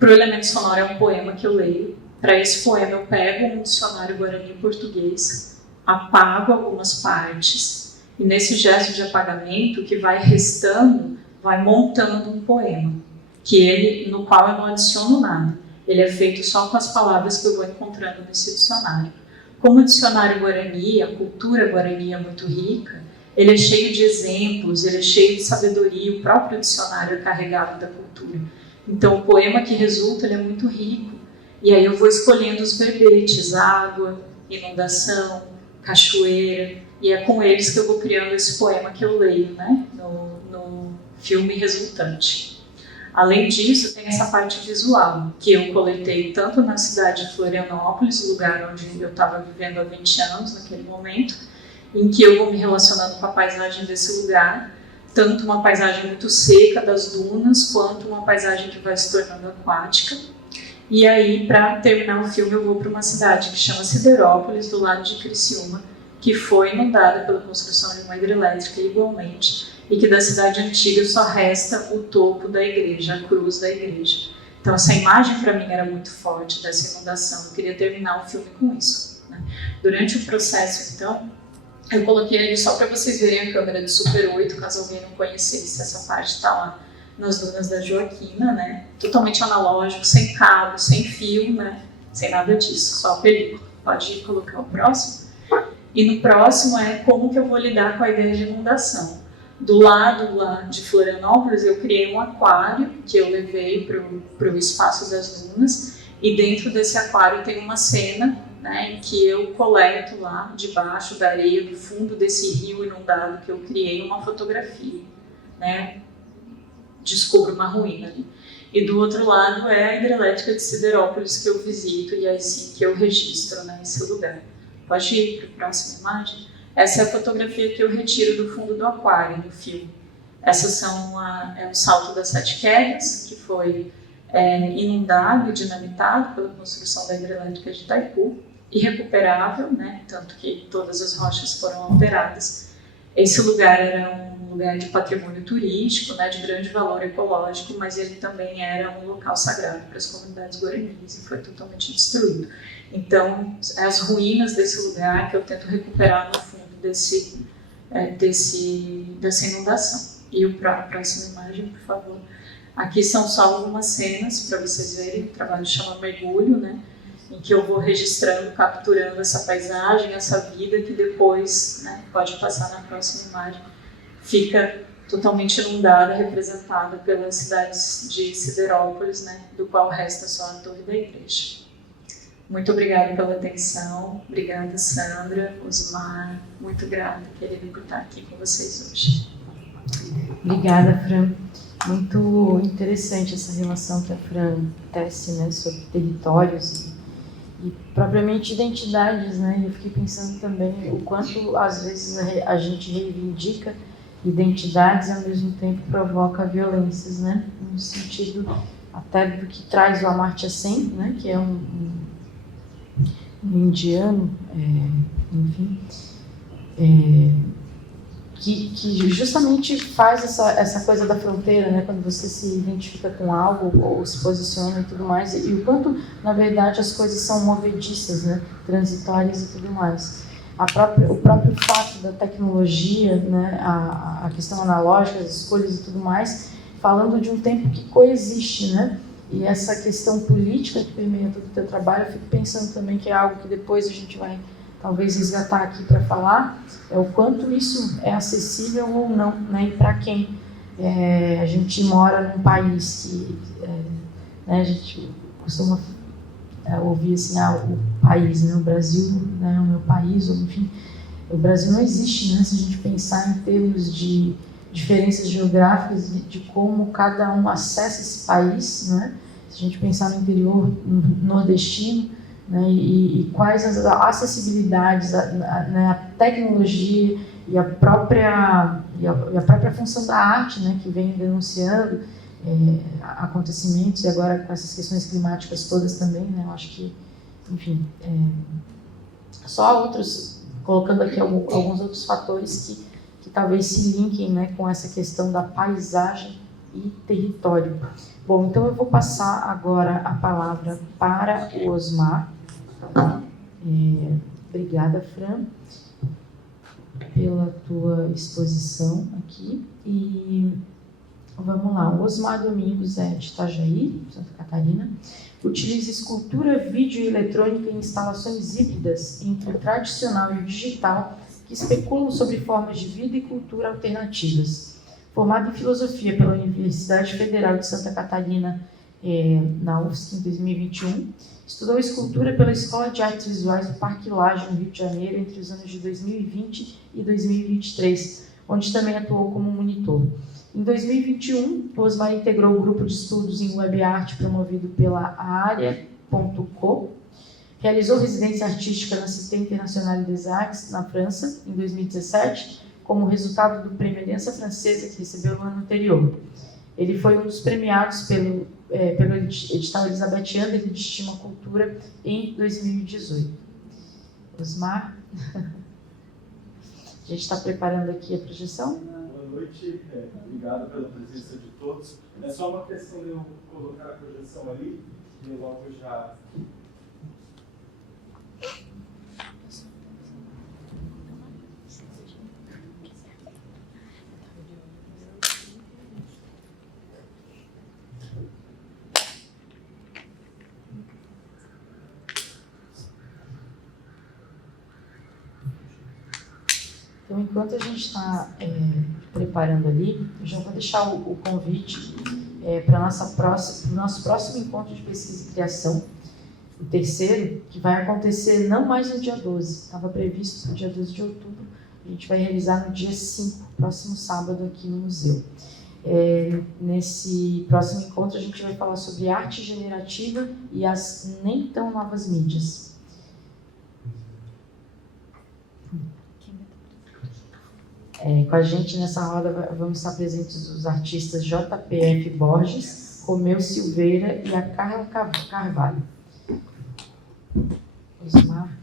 Para o elemento sonoro é um poema que eu leio. Para esse poema eu pego um dicionário Guarani português, apago algumas partes e nesse gesto de apagamento que vai restando, vai montando um poema, no qual eu não adiciono nada. Ele é feito só com as palavras que eu vou encontrando nesse dicionário. Como o dicionário Guarani, a cultura Guarani é muito rica, ele é cheio de exemplos, ele é cheio de sabedoria, o próprio dicionário é carregado da cultura. Então o poema que resulta ele é muito rico. E aí eu vou escolhendo os verbetes, água, inundação, cachoeira, e é com eles que eu vou criando esse poema que eu leio, né, no filme resultante. Além disso, tem essa parte visual, que eu coletei tanto na cidade de Florianópolis, lugar onde eu estava vivendo há 20 anos naquele momento, em que eu vou me relacionando com a paisagem desse lugar, tanto uma paisagem muito seca das dunas, quanto uma paisagem que vai se tornando aquática. E aí, para terminar o filme, eu vou para uma cidade que chama Siderópolis, do lado de Criciúma, que foi inundada pela construção de uma hidrelétrica igualmente, e que da cidade antiga só resta o topo da igreja, a cruz da igreja. Então essa imagem para mim era muito forte dessa inundação, eu queria terminar o filme com isso, né? Durante o processo, então, eu coloquei ali só para vocês verem a câmera de Super 8, caso alguém não conhecesse, essa parte está lá nas dunas da Joaquina, né? Totalmente analógico, sem cabo, sem fio, né? Sem nada disso, só a película. Pode colocar o próximo. E no próximo é como que eu vou lidar com a ideia de inundação. Do lado lá de Florianópolis, eu criei um aquário que eu levei para o espaço das dunas, e dentro desse aquário tem uma cena, né, em que eu coleto lá debaixo da areia, do fundo desse rio inundado que eu criei, uma fotografia, né? Descubro uma ruína ali. E do outro lado é a hidrelétrica de Siderópolis que eu visito e aí sim que eu registro, né, esse lugar. Pode ir para a próxima imagem? Essa é a fotografia que eu retiro do fundo do aquário, do filme. Essas são o Salto das Sete Quedas, que foi inundado e dinamitado pela construção da hidrelétrica de Itaipu, irrecuperável, né, tanto que todas as rochas foram alteradas. Esse lugar era um lugar de patrimônio turístico, né, de grande valor ecológico, mas ele também era um local sagrado para as comunidades guaranis e foi totalmente destruído. Então, é as ruínas desse lugar que eu tento recuperar no fundo dessa inundação. E a próxima imagem, por favor. Aqui são só algumas cenas para vocês verem, o trabalho chama Mergulho, né, em que eu vou registrando, capturando essa paisagem, essa vida que depois, né, pode passar na próxima imagem, fica totalmente inundada, representada pelas cidades de Siderópolis, né, do qual resta só a torre da igreja. Muito obrigada pela atenção, obrigada Sandra, Osmar, muito grata, querida, por estar aqui com vocês hoje. Obrigada, Fran. Muito interessante essa relação que a Fran tece, né, sobre territórios e propriamente identidades, né? Eu fiquei pensando também o quanto às vezes a gente reivindica identidades e ao mesmo tempo provoca violências, né? No sentido até do que traz o Amartya Sen, né? Que é um indiano, enfim, que justamente faz essa coisa da fronteira, né? Quando você se identifica com algo ou se posiciona e tudo mais, e o quanto, na verdade, as coisas são movediças, né? Transitórias e tudo mais. O próprio fato da tecnologia, né? A questão analógica, as escolhas e tudo mais, falando de um tempo que coexiste, né? E essa questão política que permeia todo o teu trabalho, eu fico pensando também que é algo que depois a gente vai talvez resgatar aqui para falar, é o quanto isso é acessível ou não, né? E para quem a gente mora num país que né, a gente costuma ouvir assim, o país, né? O Brasil, né? O meu país, ou enfim, o Brasil não existe, né? Se a gente pensar em termos de diferenças geográficas de como cada um acessa esse país, né? Se a gente pensar no interior nordestino, né? E quais as acessibilidades, né? A tecnologia e a própria função da arte, né? Que vem denunciando acontecimentos e agora com essas questões climáticas todas também, né? Eu acho que, enfim, só outros, colocando aqui alguns outros fatores que que talvez se linkem, né, com essa questão da paisagem e território. Bom, então eu vou passar agora a palavra para o Osmar. Obrigada, Fran, pela tua exposição aqui. E vamos lá, o Osmar Domingos é de Itajaí, Santa Catarina. Utiliza escultura, vídeo e eletrônica em instalações híbridas entre o tradicional e o digital, que especulam sobre formas de vida e cultura alternativas. Formado em filosofia pela Universidade Federal de Santa Catarina, na UFSC, em 2021, estudou escultura pela Escola de Artes Visuais do Parque Lage, no Rio de Janeiro, entre os anos de 2020 e 2023, onde também atuou como monitor. Em 2021, o Osmar integrou o grupo de estudos em web art promovido pela Area.co, realizou residência artística na Cité Internationale des Arts, na França, em 2017, como resultado do Prêmio Aliança Francesa, que recebeu no ano anterior. Ele foi um dos premiados pelo edital Elizabeth Anderle de Estima Cultura em 2018. Osmar, a gente está preparando aqui a projeção. Boa noite, obrigado pela presença de todos. É só uma questão de eu colocar a projeção ali e eu logo já... Então, enquanto a gente está preparando ali, eu já vou deixar o convite para o nosso próximo encontro de pesquisa e criação, o terceiro, que vai acontecer não mais no dia 12, estava previsto para o dia 12 de outubro, a gente vai realizar no dia 5, próximo sábado, aqui no museu. Nesse próximo encontro, a gente vai falar sobre arte generativa e as nem tão novas mídias. Com a gente nessa roda vamos estar presentes os artistas JPF Borges, Romeu Silveira e a Carla Carvalho. Osmar.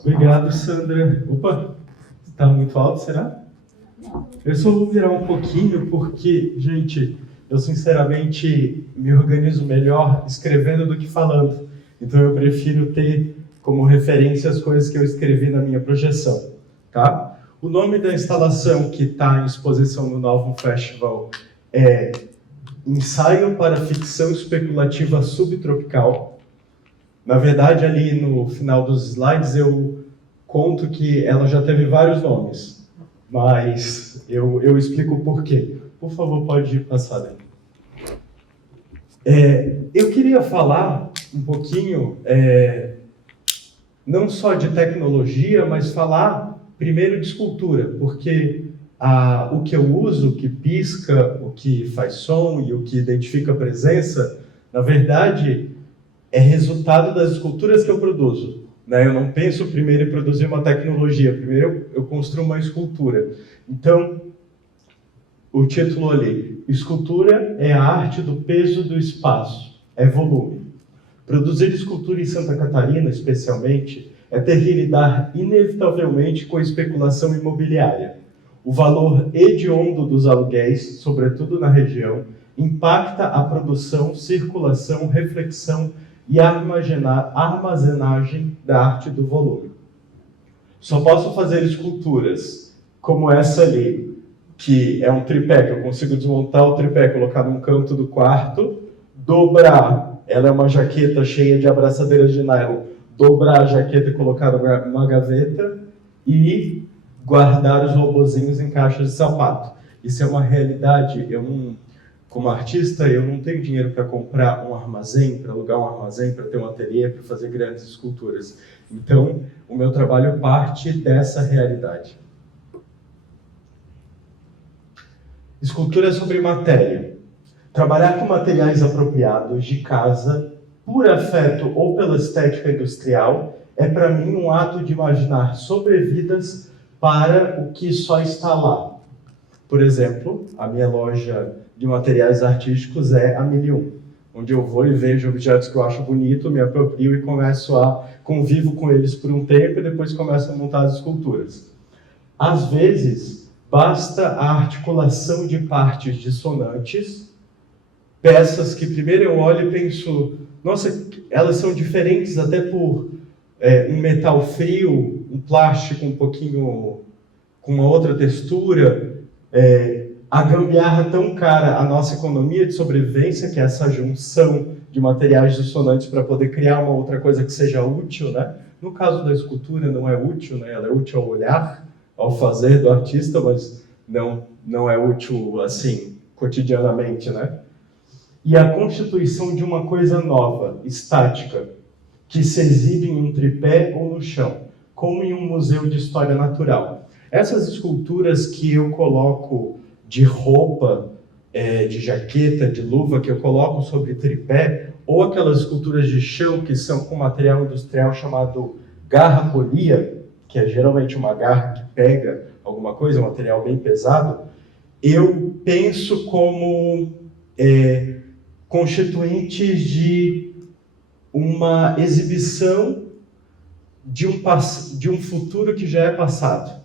Obrigado, Sandra. Opa, está muito alto, será? Não. Eu só vou virar um pouquinho porque, gente, eu sinceramente me organizo melhor escrevendo do que falando. Então eu prefiro ter como referência as coisas que eu escrevi na minha projeção, tá? O nome da instalação que está em exposição no Novum Festival é Ensaio para Ficção Especulativa Subtropical. Na verdade, ali no final dos slides eu conto que ela já teve vários nomes, mas eu explico o porquê. Por favor, pode passar daí. Eu queria falar um pouquinho, não só de tecnologia, mas falar primeiro de escultura, porque o que eu uso, o que pisca, o que faz som e o que identifica a presença, na verdade, é resultado das esculturas que eu produzo, né? Eu não penso primeiro em produzir uma tecnologia, primeiro eu construo uma escultura. Então, o título ali, escultura é a arte do peso do espaço, é volume. Produzir escultura em Santa Catarina, especialmente, é ter que lidar inevitavelmente com a especulação imobiliária. O valor hediondo dos aluguéis, sobretudo na região, impacta a produção, circulação, reflexão e armazenagem da arte do volume. Só posso fazer esculturas como essa ali, que é um tripé, que eu consigo desmontar o tripé, colocar num canto do quarto, dobrar, ela é uma jaqueta cheia de abraçadeiras de nylon, dobrar a jaqueta e colocar numa gaveta e guardar os robozinhos em caixas de sapato. Isso é uma realidade. Como artista, eu não tenho dinheiro para comprar um armazém, para alugar um armazém, para ter um ateliê, para fazer grandes esculturas. Então, o meu trabalho parte dessa realidade. Escultura sobre matéria. Trabalhar com materiais apropriados de casa, por afeto ou pela estética industrial, é para mim um ato de imaginar sobrevidas para o que só está lá. Por exemplo, a minha loja de materiais artísticos é a 1001, onde eu vou e vejo objetos que eu acho bonito, me aproprio e convivo com eles por um tempo e depois começo a montar as esculturas. Às vezes, basta a articulação de partes dissonantes, peças que primeiro eu olho e penso, nossa, elas são diferentes até por um metal frio, um plástico um pouquinho com uma outra textura, a gambiarra tão cara, a nossa economia de sobrevivência, que é essa junção de materiais dissonantes para poder criar uma outra coisa que seja útil, né? No caso da escultura não é útil, né? Ela é útil ao olhar, ao fazer do artista, mas não é útil assim cotidianamente, né? E a constituição de uma coisa nova, estática, que se exibe em um tripé ou no chão, como em um museu de história natural. Essas esculturas que eu coloco de roupa, de jaqueta, de luva, que eu coloco sobre tripé, ou aquelas esculturas de chão que são com material industrial chamado garra polia, que é geralmente uma garra que pega alguma coisa, um material bem pesado, eu penso como constituintes de uma exibição de um futuro que já é passado.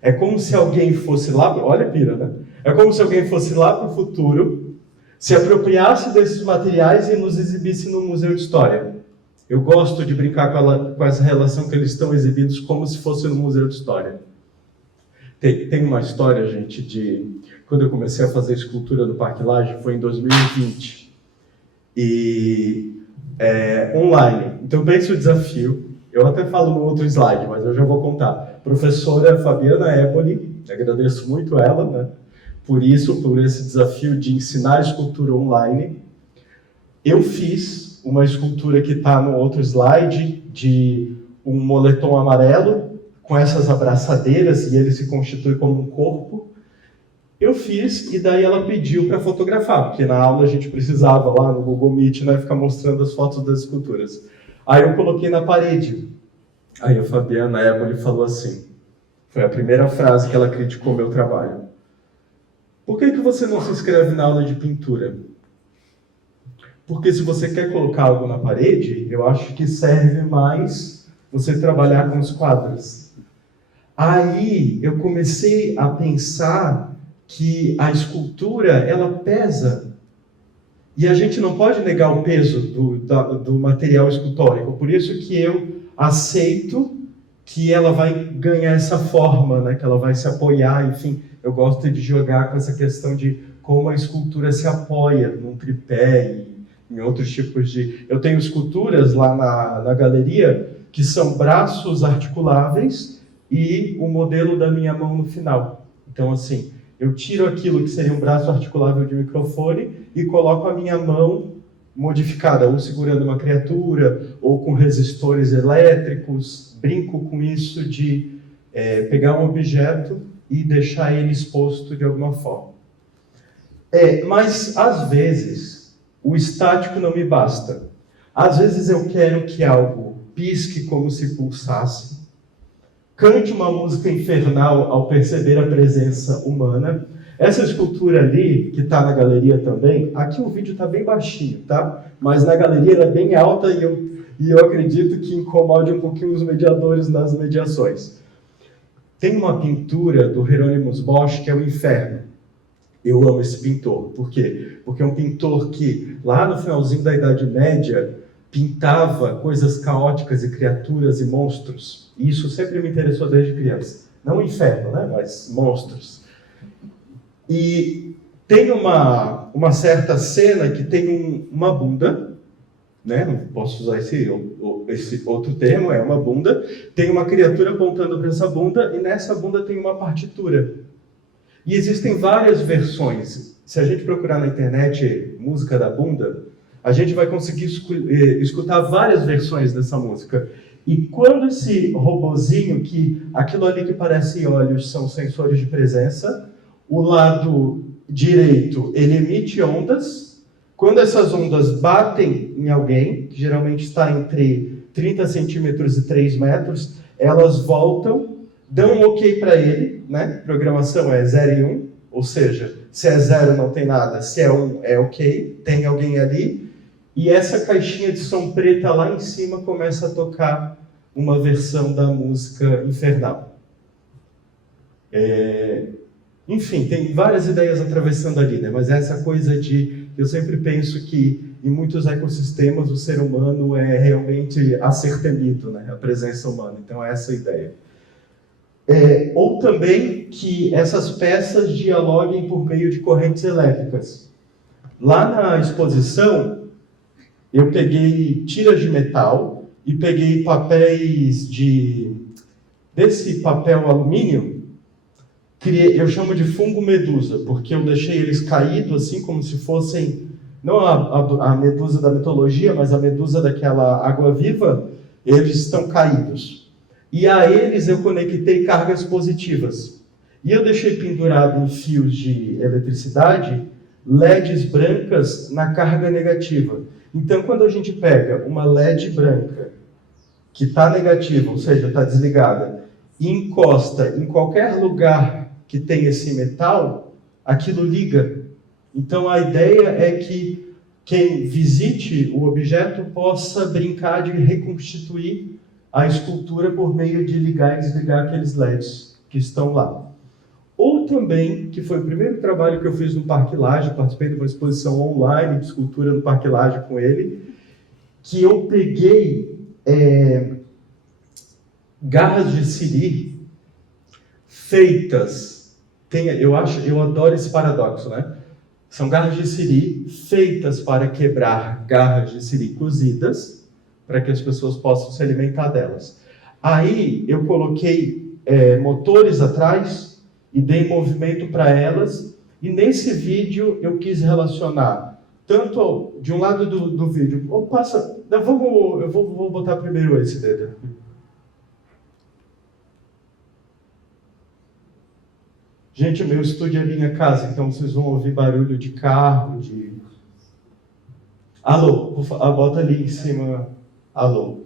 É como se alguém fosse lá, olha a pira, né? É como se alguém fosse lá para o futuro, se apropriasse desses materiais e nos exibisse no Museu de História. Eu gosto de brincar com essa relação que eles estão exibidos como se fosse no Museu de História. Tem uma história, gente, de quando eu comecei a fazer escultura no Parque Lage, foi em 2020. E online. Então, pense o desafio. Eu até falo no outro slide, mas eu já vou contar. Professora Fabiana Éboli, agradeço muito ela, né? Por esse desafio de ensinar escultura online. Eu fiz uma escultura que está no outro slide, de um moletom amarelo, com essas abraçadeiras, e ele se constitui como um corpo. Eu fiz, e daí ela pediu para fotografar, porque na aula a gente precisava, lá no Google Meet, né, ficar mostrando as fotos das esculturas. Aí eu coloquei na parede. Aí a Fabiana Éboli falou assim, foi a primeira frase que ela criticou meu trabalho. Por que você não se inscreve na aula de pintura? Porque se você quer colocar algo na parede, eu acho que serve mais você trabalhar com os quadros. Aí eu comecei a pensar que a escultura, ela pesa. E a gente não pode negar o peso do material escultórico. Por isso que eu aceito que ela vai ganhar essa forma, né? Que ela vai se apoiar, enfim. Eu gosto de jogar com essa questão de como a escultura se apoia num tripé e em outros tipos de... Eu tenho esculturas lá na galeria que são braços articuláveis e o modelo da minha mão no final. Então, assim, eu tiro aquilo que seria um braço articulável de microfone e coloco a minha mão modificada, ou segurando uma criatura, ou com resistores elétricos. Brinco com isso de pegar um objeto e deixar ele exposto de alguma forma. Mas, às vezes, o estático não me basta. Às vezes eu quero que algo pisque como se pulsasse, cante uma música infernal ao perceber a presença humana. Essa escultura ali, que está na galeria também, aqui o vídeo está bem baixinho, tá? Mas na galeria ela é bem alta e eu acredito que incomode um pouquinho os mediadores nas mediações. Tem uma pintura do Hieronymus Bosch que é o Inferno. Eu amo esse pintor. Por quê? Porque é um pintor que, lá no finalzinho da Idade Média, pintava coisas caóticas e criaturas e monstros. E isso sempre me interessou desde criança. Não o inferno, né? Mas monstros. E tem uma certa cena que tem uma bunda, né? Não posso usar esse outro termo, é uma bunda. Tem uma criatura apontando para essa bunda e nessa bunda tem uma partitura. E existem várias versões. Se a gente procurar na internet música da bunda, a gente vai conseguir escutar várias versões dessa música. E quando esse robozinho, que aquilo ali que parece olhos são sensores de presença, o lado direito ele emite ondas. Quando essas ondas batem em alguém, que geralmente está entre 30 centímetros e 3 metros, elas voltam, dão um ok para ele, né? Programação é 0 e 1, ou seja, se é 0 não tem nada, se é 1 é ok, tem alguém ali. E essa caixinha de som preta lá em cima começa a tocar uma versão da música Infernal. Enfim, tem várias ideias atravessando ali, né? Mas essa coisa de... Eu sempre penso que em muitos ecossistemas o ser humano é realmente a ser temido, né? A presença humana. Então, é essa a ideia. Ou também que essas peças dialoguem por meio de correntes elétricas. Lá na exposição, eu peguei tiras de metal e peguei papéis desse papel alumínio. Eu chamo de fungo medusa, porque eu deixei eles caídos assim, como se fossem, não a medusa da mitologia, mas a medusa daquela água-viva, eles estão caídos. E a eles eu conectei cargas positivas. E eu deixei pendurado em fios de eletricidade LEDs brancas na carga negativa. Então, quando a gente pega uma LED branca, que está negativa, ou seja, está desligada, e encosta em qualquer lugar que tem esse metal, aquilo liga. Então, a ideia é que quem visite o objeto possa brincar de reconstituir a escultura por meio de ligar e desligar aqueles LEDs que estão lá. Ou também, que foi o primeiro trabalho que eu fiz no Parque Lage, participei de uma exposição online de escultura no Parque Lage com ele, que eu peguei garras de siri feitas, eu adoro esse paradoxo, né? São garras de siri feitas para quebrar garras de siri cozidas, para que as pessoas possam se alimentar delas. Aí eu coloquei motores atrás e dei movimento para elas, e nesse vídeo eu quis relacionar tanto de um lado do vídeo, eu vou botar primeiro esse dedo. Gente, o meu estúdio é minha casa, então vocês vão ouvir barulho de carro, Alô, bota ali em cima. Alô.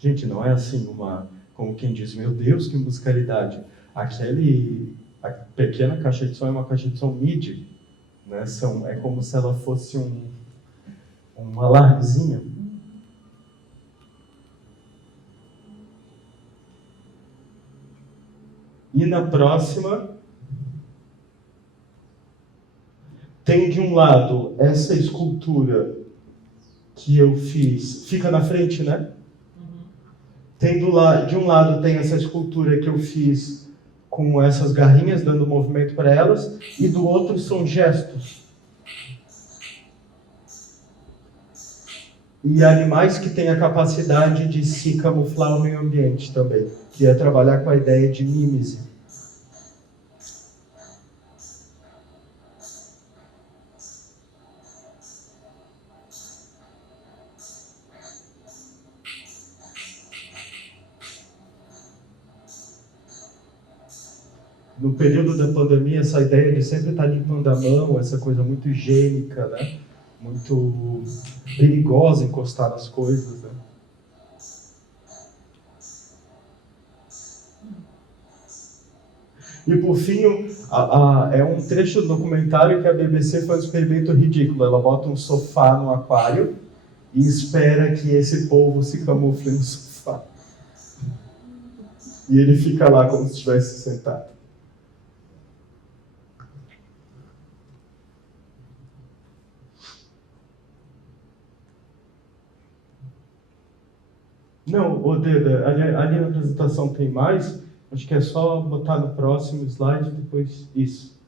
Gente, não é assim como quem diz, meu Deus, que musicalidade. A pequena caixa de som é uma caixa de som MIDI, né? É como se ela fosse um alarmezinho. E na próxima, tem de um lado essa escultura que eu fiz, fica na frente, né? De um lado tem essa escultura que eu fiz com essas garrinhas, dando movimento para elas, e do outro são gestos. E animais que têm a capacidade de se camuflar no meio ambiente também, que é trabalhar com a ideia de mímese. No período da pandemia, essa ideia de sempre estar limpando a mão, essa coisa muito higiênica, né? Muito perigosa encostar nas coisas, né? E por fim, é um trecho do documentário que a BBC faz um experimento ridículo. Ela bota um sofá no aquário e espera que esse polvo se camufle no sofá. E ele fica lá como se estivesse sentado. Não, Odeda, ali na apresentação tem mais, acho que é só botar no próximo slide, depois isso.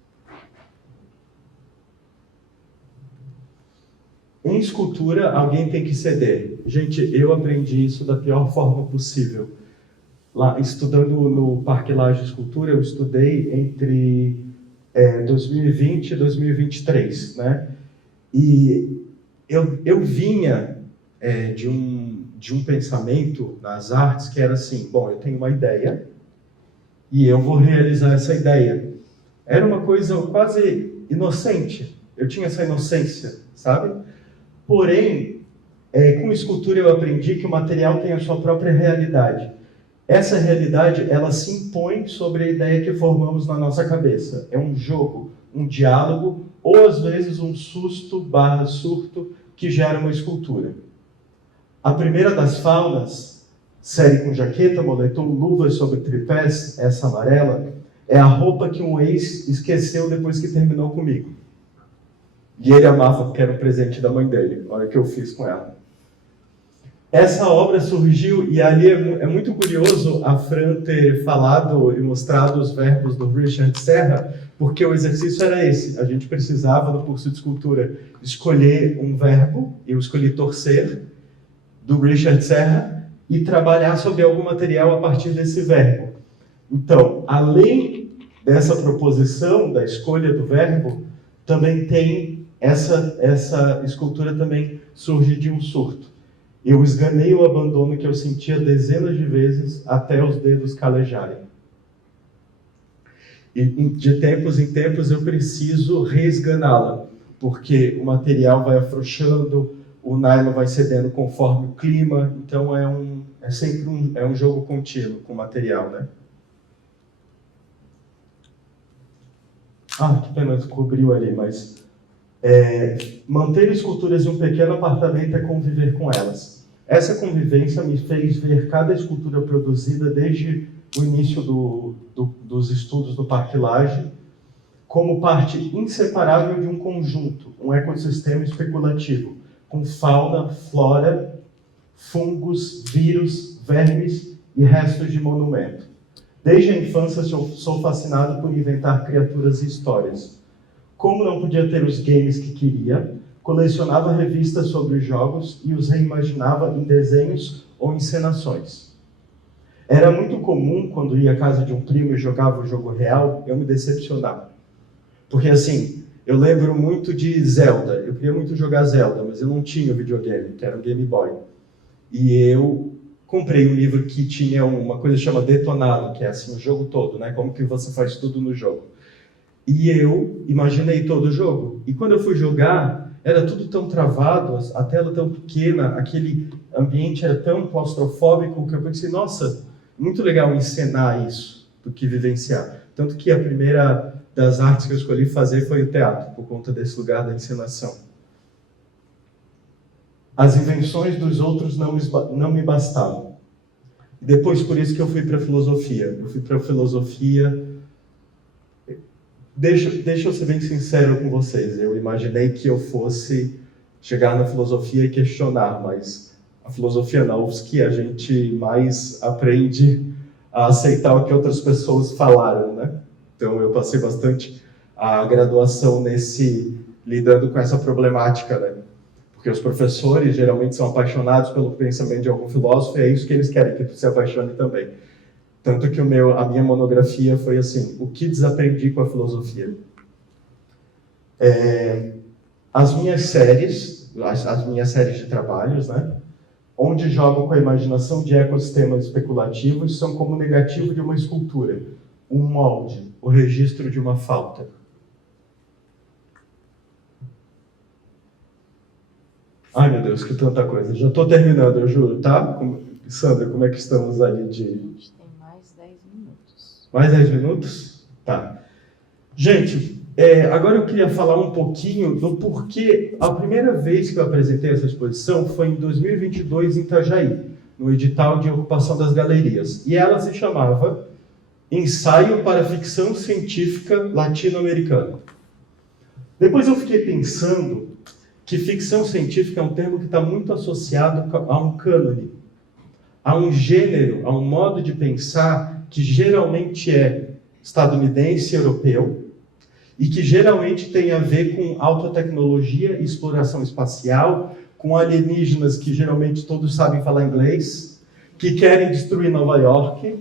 Em escultura, alguém tem que ceder. Gente, eu aprendi isso da pior forma possível. Lá, estudando no Parque Lage Escultura, eu estudei entre 2020 e 2023, né? E eu vinha de um pensamento nas artes que era assim, bom, eu tenho uma ideia e eu vou realizar essa ideia. Era uma coisa quase inocente, eu tinha essa inocência, sabe? Porém, com escultura eu aprendi que o material tem a sua própria realidade. essa realidade, ela se impõe sobre a ideia que formamos na nossa cabeça. É um jogo, um diálogo, ou às vezes um susto/surto que gera uma escultura. A primeira das faunas, série com jaqueta, moletom, luvas sobre tripés, essa amarela, é a roupa que um ex esqueceu depois que terminou comigo. E ele amava porque era um presente da mãe dele. Olha o que eu fiz com ela. Essa obra surgiu, e ali é muito curioso a Fran ter falado e mostrado os verbos do Richard Serra, porque o exercício era esse. A gente precisava, no curso de escultura, escolher um verbo, eu escolhi torcer, do Richard Serra, e trabalhar sobre algum material a partir desse verbo. Então, além dessa proposição, da escolha do verbo, também tem essa escultura também surge de um surto. Eu esganei o abandono que eu sentia dezenas de vezes até os dedos calejarem. E de tempos em tempos eu preciso reesganá-la, porque o material vai afrouxando, o nylon vai cedendo conforme o clima, então é sempre um jogo contínuo com o material, né? Ah, que pena, cobriu ali, mas... manter esculturas em um pequeno apartamento é conviver com elas. Essa convivência me fez ver cada escultura produzida desde o início dos estudos do Parque Lage como parte inseparável de um conjunto, um ecossistema especulativo, com fauna, flora, fungos, vírus, vermes e restos de monumento. Desde a infância sou fascinado por inventar criaturas e histórias. Como não podia ter os games que queria, colecionava revistas sobre jogos e os reimaginava em desenhos ou encenações. Era muito comum, quando ia à casa de um primo e jogava o jogo real, eu me decepcionava. Porque assim, eu lembro muito de Zelda. Eu queria muito jogar Zelda, mas eu não tinha o videogame, que era o Game Boy. E eu comprei um livro que tinha uma coisa que chama Detonado, que é assim, o jogo todo, né? Como que você faz tudo no jogo. E eu imaginei todo o jogo. E quando eu fui jogar, era tudo tão travado, a tela tão pequena, aquele ambiente era tão claustrofóbico que eu pensei, nossa, muito legal encenar isso do que vivenciar. Tanto que a primeira das artes que eu escolhi fazer foi o teatro, por conta desse lugar da encenação. As invenções dos outros não me bastavam. E depois, por isso que eu fui para a filosofia. Eu fui para a filosofia... Deixa eu ser bem sincero com vocês. Eu imaginei que eu fosse chegar na filosofia e questionar, mas a filosofia na UFSC a gente mais aprende a aceitar o que outras pessoas falaram, né? Então eu passei bastante a graduação lidando com essa problemática, né? Porque os professores geralmente são apaixonados pelo pensamento de algum filósofo e é isso que eles querem, que tu se apaixone também. Tanto que a minha monografia foi assim, o que desaprendi com a filosofia. As minhas séries de trabalhos, né, onde jogo com a imaginação de ecossistemas especulativos, são como o negativo de uma escultura, um molde, o registro de uma falta. Ai, meu Deus, que tanta coisa. Já estou terminando, eu juro, tá? Sandra, como é que estamos ali de... Mais 10 minutos? Tá. Gente, agora eu queria falar um pouquinho do porquê. A primeira vez que eu apresentei essa exposição foi em 2022 em Itajaí, no edital de ocupação das galerias. E ela se chamava Ensaio para Ficção Científica Latino-Americana. Depois eu fiquei pensando que ficção científica é um termo que está muito associado a um cânone, a um gênero, a um modo de pensar que geralmente é estadunidense e europeu, e que geralmente tem a ver com alta tecnologia e exploração espacial, com alienígenas que geralmente todos sabem falar inglês, que querem destruir Nova York,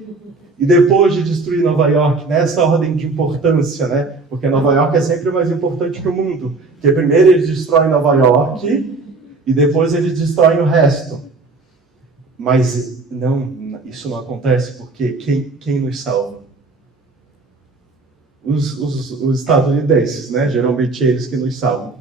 e depois de destruir Nova York, nessa ordem de importância, né? Porque Nova York é sempre mais importante que o mundo, porque primeiro eles destroem Nova York, e depois eles destroem o resto. Mas isso não acontece porque quem nos salva? Os estadunidenses, né? Geralmente eles que nos salvam.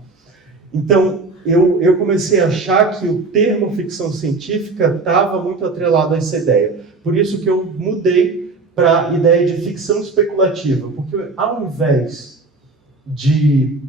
Então, eu comecei a achar que o termo ficção científica estava muito atrelado a essa ideia. Por isso que eu mudei para a ideia de ficção especulativa, porque ao invés de...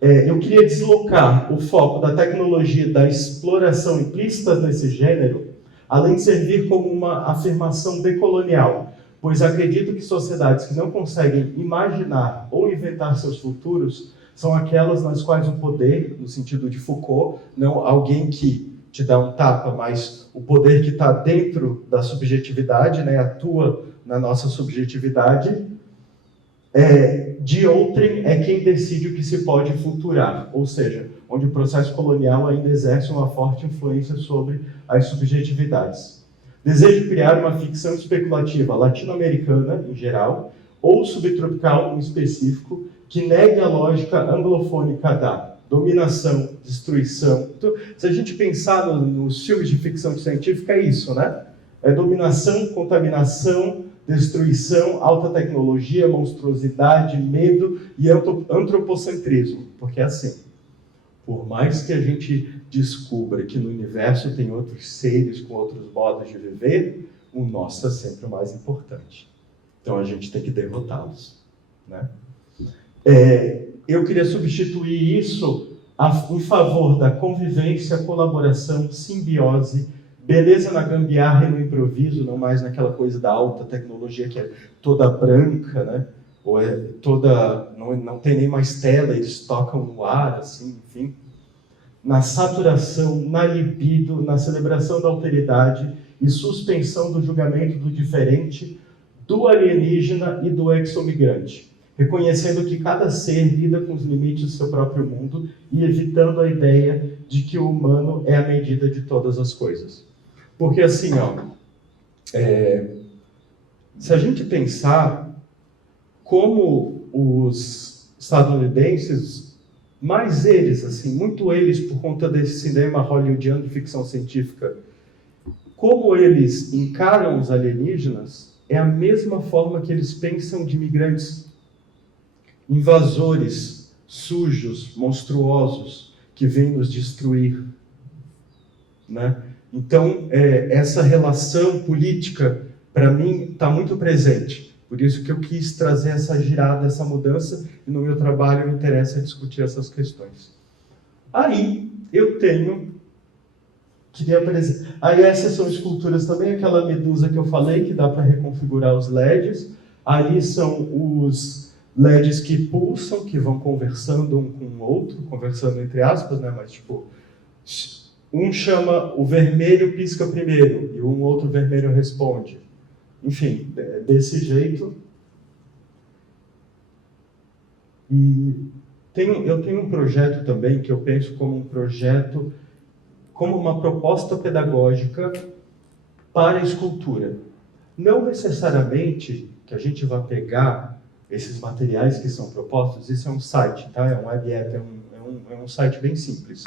eu queria deslocar o foco da tecnologia, da exploração implícita nesse gênero, além de servir como uma afirmação decolonial, pois acredito que sociedades que não conseguem imaginar ou inventar seus futuros são aquelas nas quais o poder, no sentido de Foucault, não alguém que te dá um tapa, mas o poder que está dentro da subjetividade, né, atua na nossa subjetividade, de outrem é quem decide o que se pode futurar, ou seja, onde o processo colonial ainda exerce uma forte influência sobre as subjetividades. Desejo criar uma ficção especulativa latino-americana, em geral, ou subtropical, em específico, que negue a lógica anglofônica da dominação, destruição. Então, se a gente pensar nos filmes de ficção científica, é isso, né? É dominação, contaminação, destruição, alta tecnologia, monstruosidade, medo e antropocentrismo. Porque é assim, por mais que a gente descubra que no universo tem outros seres com outros modos de viver, o nosso é sempre o mais importante. Então a gente tem que derrotá-los, né? Eu queria substituir isso em favor da convivência, colaboração, simbiose, beleza na gambiarra e no improviso, não mais naquela coisa da alta tecnologia que é toda branca, né? Ou é toda... não tem nem mais tela, eles tocam no ar, assim, enfim. Na saturação, na libido, na celebração da alteridade e suspensão do julgamento do diferente, do alienígena e do exomigrante, reconhecendo que cada ser lida com os limites do seu próprio mundo e evitando a ideia de que o humano é a medida de todas as coisas. Porque assim, se a gente pensar como os estadunidenses, mais eles, assim, muito eles por conta desse cinema hollywoodiano de ficção científica, como eles encaram os alienígenas, é a mesma forma que eles pensam de imigrantes, invasores, sujos, monstruosos, que vêm nos destruir, né? Então, essa relação política, para mim, está muito presente. Por isso que eu quis trazer essa girada, essa mudança, e no meu trabalho me interessa discutir essas questões. Aí, eu queria apresentar... Aí, essas são esculturas também, aquela medusa que eu falei, que dá para reconfigurar os LEDs. Ali são os LEDs que pulsam, que vão conversando um com o outro, conversando entre aspas, né? Mas, tipo... Um chama o vermelho pisca primeiro e um outro vermelho responde. Enfim, desse jeito. E eu tenho um projeto também que eu penso como um projeto, como uma proposta pedagógica para a escultura. Não necessariamente que a gente vá pegar esses materiais que são propostos, isso é um site, tá? É um web app, é um site bem simples.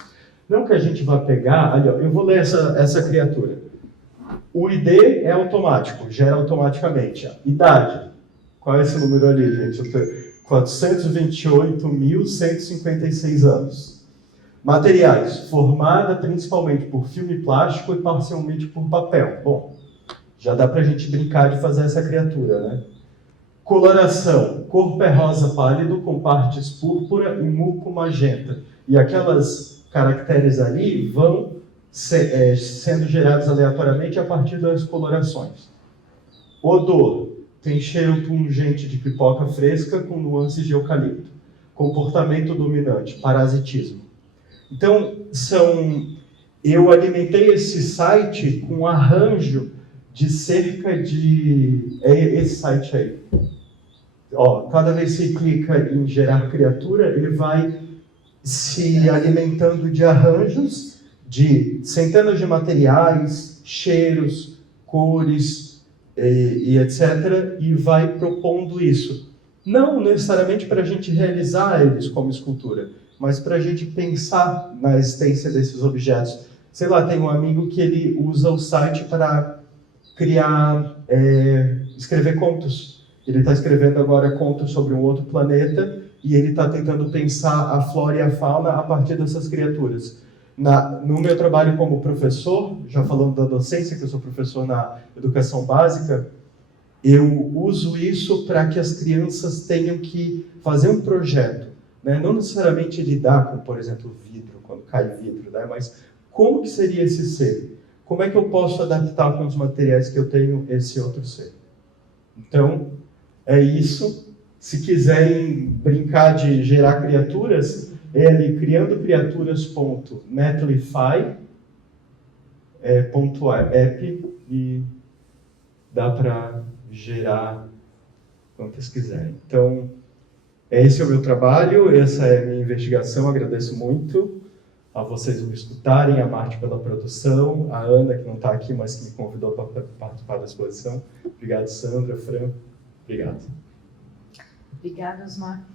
Não que a gente vá pegar... Ali, ó, eu vou ler essa criatura. O ID é automático, gera automaticamente. Idade. Qual é esse número ali, gente? 428.156 anos. Materiais. Formada principalmente por filme plástico e parcialmente por papel. Bom, já dá pra gente brincar de fazer essa criatura, né? Coloração. Corpo é rosa pálido com partes púrpura e muco magenta. E aquelas... caracteres ali vão sendo gerados aleatoriamente a partir das colorações. Odor. Tem cheiro pungente de pipoca fresca com nuances de eucalipto. Comportamento dominante. Parasitismo. Então, eu alimentei esse site com um arranjo de cerca de... esse site aí. Ó, cada vez que você clica em gerar criatura, ele vai se alimentando de arranjos, de centenas de materiais, cheiros, cores e etc. E vai propondo isso. Não necessariamente para a gente realizar eles como escultura, mas para a gente pensar na existência desses objetos. Sei lá, tem um amigo que ele usa o site para escrever contos. Ele está escrevendo agora contos sobre um outro planeta, e ele está tentando pensar a flora e a fauna a partir dessas criaturas. No meu trabalho como professor, já falando da docência, que eu sou professor na educação básica, eu uso isso para que as crianças tenham que fazer um projeto, né? Não necessariamente lidar com, por exemplo, vidro, quando cai vidro, né? Mas como que seria esse ser? Como é que eu posso adaptar com os materiais que eu tenho esse outro ser? Então, é isso. Se quiserem brincar de gerar criaturas, é ali criandocriaturas.netlify.app e dá para gerar quantas quiserem. Então, esse é o meu trabalho, essa é a minha investigação. Agradeço muito a vocês me escutarem, a Marte pela produção, a Ana, que não está aqui, mas que me convidou para participar da exposição. Obrigado, Sandra, Fran. Obrigado. Obrigada, Osmar.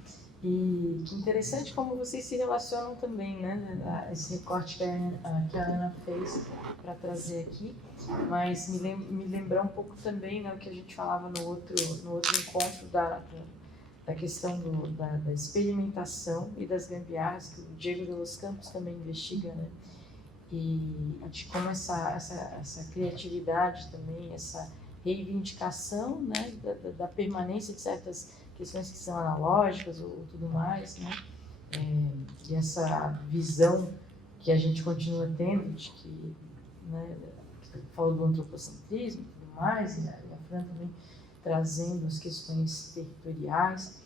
E que interessante como vocês se relacionam também, né? Esse recorte que a Ana fez para trazer aqui, mas me lembrou um pouco também, né, o que a gente falava no outro encontro da questão da experimentação e das gambiarras, que o Diego de los Campos também investiga, né? E de como essa criatividade também, essa reivindicação, né, da permanência de certas questões que são analógicas ou tudo mais, né? E essa visão que a gente continua tendo de que, né, falou do antropocentrismo e tudo mais, e a Fran também trazendo as questões territoriais.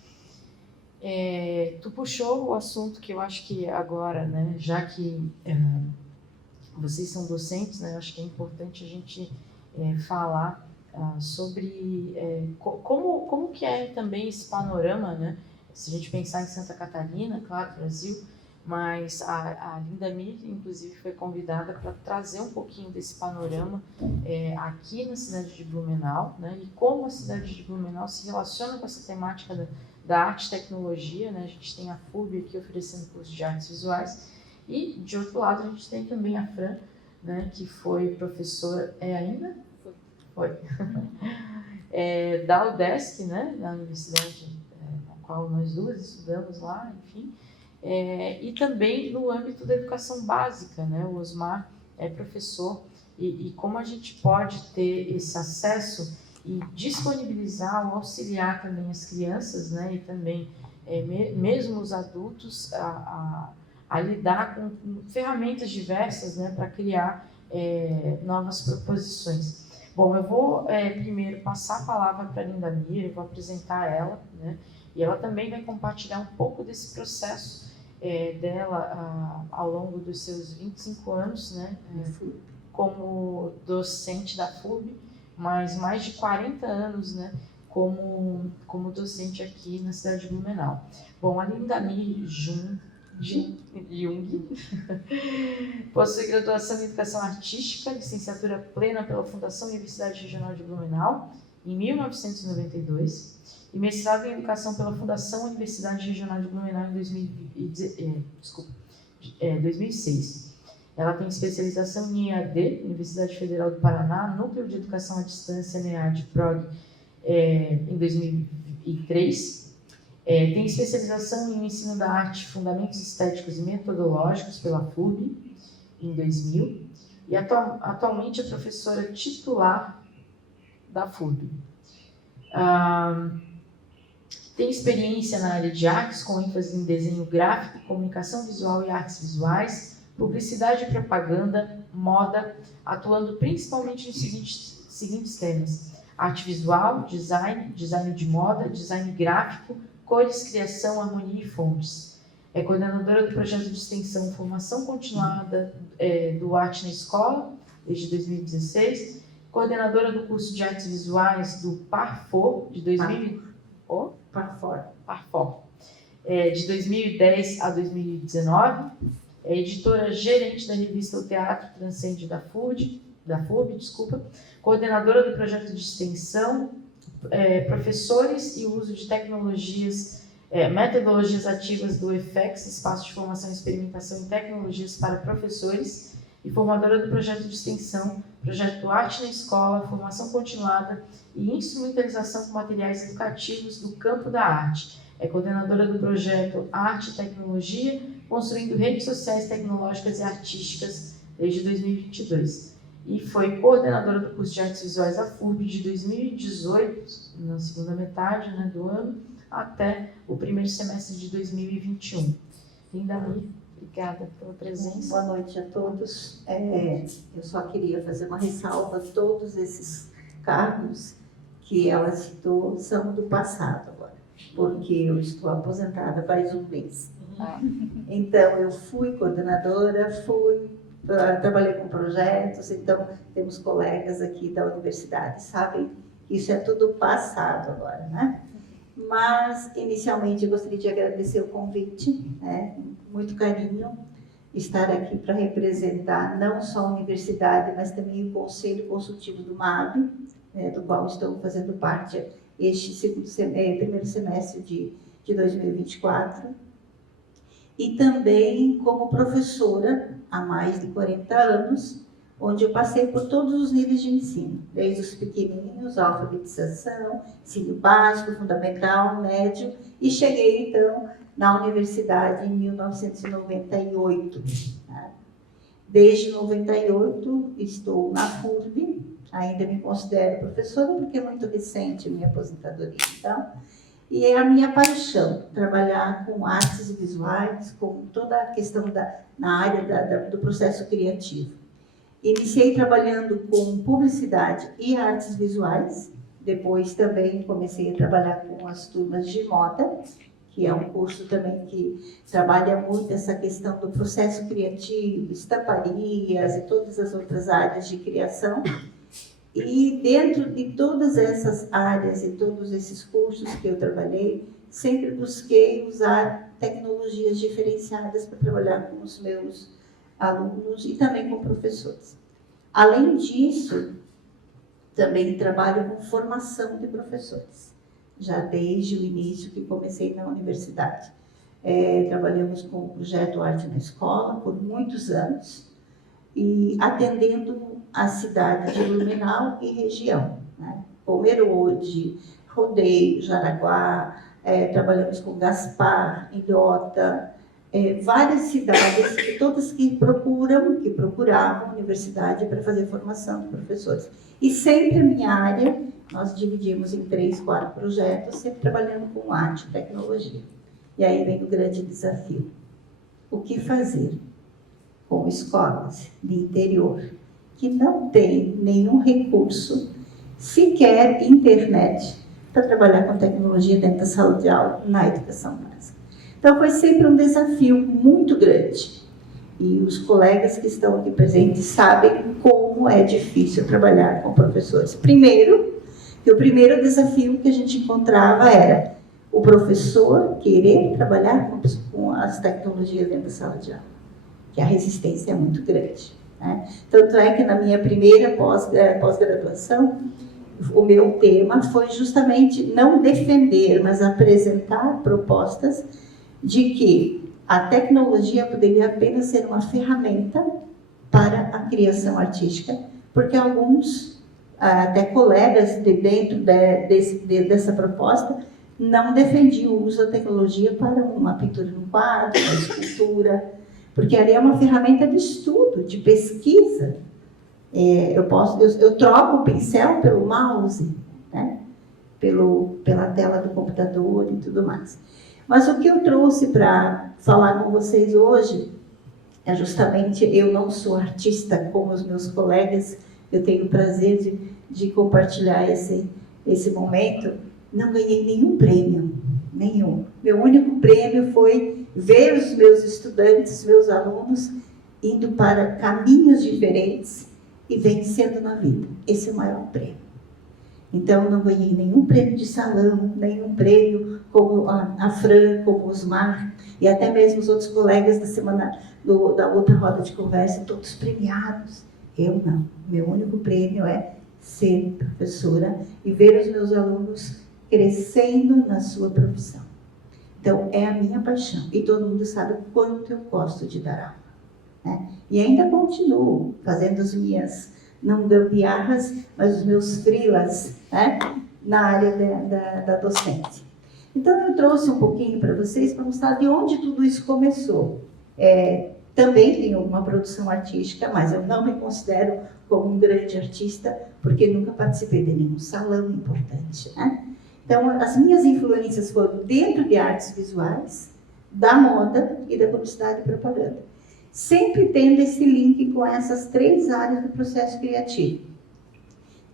Tu puxou o assunto que eu acho que agora, né, já que vocês são docentes, né, eu acho que é importante a gente falar sobre como que é também esse panorama, né? Se a gente pensar em Santa Catarina, claro, Brasil, mas a Linda Mir, inclusive, foi convidada para trazer um pouquinho desse panorama aqui na cidade de Blumenau, né? E como a cidade de Blumenau se relaciona com essa temática da arte e tecnologia, né? A gente tem a FURB aqui oferecendo curso de artes visuais e, de outro lado, a gente tem também a Fran, né? Que foi professora, ainda? Foi. Da UDESC, né, na universidade na qual nós duas estudamos lá, enfim, e também no âmbito da educação básica, né, o Osmar é professor, e como a gente pode ter esse acesso e disponibilizar ou auxiliar também as crianças, né, e também mesmo os adultos a lidar com ferramentas diversas, né, para criar novas proposições. Bom, eu vou primeiro passar a palavra para a Linda Mir, eu vou apresentar ela, né? E ela também vai compartilhar um pouco desse processo dela ao longo dos seus 25 anos, né? Como docente da FURB, mas mais de 40 anos, né? Como docente aqui na cidade de Blumenau. Bom, a Linda Mir Jung possui graduação em Educação Artística, licenciatura plena pela Fundação Universidade Regional de Blumenau, em 1992, e mestrado em Educação pela Fundação Universidade Regional de Blumenau em 2006. Ela tem especialização em EAD, Universidade Federal do Paraná, Núcleo de Educação à Distância, NEAD, PROG, em 2003. Tem especialização em Ensino da Arte, Fundamentos Estéticos e Metodológicos pela FURB, em 2000, e atualmente é professora titular da FURB. Tem experiência na área de artes, com ênfase em desenho gráfico, comunicação visual e artes visuais, publicidade e propaganda, moda, atuando principalmente nos seguintes temas: arte visual, design de moda, design gráfico, cores, criação, harmonia e fontes. É coordenadora do projeto de extensão Formação Continuada do Arte na Escola, desde 2016, coordenadora do curso de Artes Visuais do Parfor, de 2010 a 2019, editora gerente da revista O Teatro Transcende da FURB, coordenadora do projeto de extensão, professores e uso de metodologias ativas do EFEX, Espaço de Formação e Experimentação em Tecnologias para Professores, e formadora do projeto de extensão, projeto Arte na Escola, Formação Continuada e Instrumentalização com Materiais Educativos do Campo da Arte. É coordenadora do projeto Arte e Tecnologia, construindo redes sociais, tecnológicas e artísticas desde 2022. E foi coordenadora do curso de Artes Visuais da FURB de 2018, na segunda metade, né, do ano, até o primeiro semestre de 2021. Lindamir, obrigada pela presença. Boa noite a todos. Eu só queria fazer uma ressalva: todos esses cargos que ela citou são do passado agora, porque eu estou aposentada faz um mês. Então, eu fui coordenadora, trabalhei com projetos, então temos colegas aqui da universidade, sabem que isso é tudo passado agora, né? Mas, inicialmente, eu gostaria de agradecer o convite, né? Muito carinho estar aqui para representar não só a universidade, mas também o Conselho Consultivo do MAB, do qual estou fazendo parte este primeiro semestre de 2024. E também como professora há mais de 40 anos, onde eu passei por todos os níveis de ensino, desde os pequenininhos, a alfabetização, ensino básico, fundamental, médio, e cheguei então na universidade em 1998. Né? Desde 98 estou na FURB, ainda me considero professora porque é muito recente a minha aposentadoria, então, e é a minha paixão trabalhar com artes visuais, com toda a questão na área do processo criativo. Iniciei trabalhando com publicidade e artes visuais, depois também comecei a trabalhar com as turmas de moda, que é um curso também que trabalha muito essa questão do processo criativo, estamparias e todas as outras áreas de criação. E dentro de todas essas áreas e todos esses cursos que eu trabalhei, sempre busquei usar tecnologias diferenciadas para trabalhar com os meus alunos e também com professores. Além disso, também trabalho com formação de professores, já desde o início que comecei na universidade. Trabalhamos com o projeto Arte na Escola por muitos anos e atendendo a cidade de Blumenau e região, né? Pomerode, Rodeio, Jaraguá, trabalhamos com Gaspar, Ilhota, várias cidades, todas que procuravam a universidade para fazer formação de professores. E sempre a minha área, nós dividimos em 3, 4 projetos, sempre trabalhando com arte e tecnologia. E aí vem o grande desafio. O que fazer com escolas de interior que não têm nenhum recurso, sequer internet, para trabalhar com tecnologia dentro da sala de aula, na educação básica? Então, foi sempre um desafio muito grande. E os colegas que estão aqui presentes sabem como é difícil trabalhar com professores. Primeiro, que o primeiro desafio que a gente encontrava era o professor querer trabalhar com as tecnologias dentro da sala de aula, que a resistência é muito grande, né? Tanto é que na minha primeira pós-graduação, o meu tema foi justamente não defender, mas apresentar propostas de que a tecnologia poderia apenas ser uma ferramenta para a criação artística, porque alguns, até colegas de dentro dessa proposta, não defendiam o uso da tecnologia para uma pintura no quadro, uma escultura, porque ali é uma ferramenta de estudo, de pesquisa. Eu troco o pincel pelo mouse, né? Pela tela do computador e tudo mais. Mas o que eu trouxe para falar com vocês hoje é justamente, eu não sou artista como os meus colegas, eu tenho o prazer de compartilhar esse momento. Não ganhei nenhum prêmio, nenhum. Meu único prêmio foi ver os meus estudantes, meus alunos, indo para caminhos diferentes e vencendo na vida. Esse é o maior prêmio. Então, não ganhei nenhum prêmio de salão, nenhum prêmio como a Fran, como o Osmar, e até mesmo os outros colegas da semana, da outra roda de conversa, todos premiados. Eu não. Meu único prêmio é ser professora e ver os meus alunos crescendo na sua profissão. Então, é a minha paixão. E todo mundo sabe o quanto eu gosto de dar aula, né? E ainda continuo fazendo as minhas, não gambiarras, mas os meus freelas, né? Na área da docência. Então, eu trouxe um pouquinho para vocês, para mostrar de onde tudo isso começou. Também tenho uma produção artística, mas eu não me considero como um grande artista, porque nunca participei de nenhum salão importante, né? Então, as minhas influências foram dentro de artes visuais, da moda e da publicidade e propaganda. Sempre tendo esse link com essas 3 áreas do processo criativo.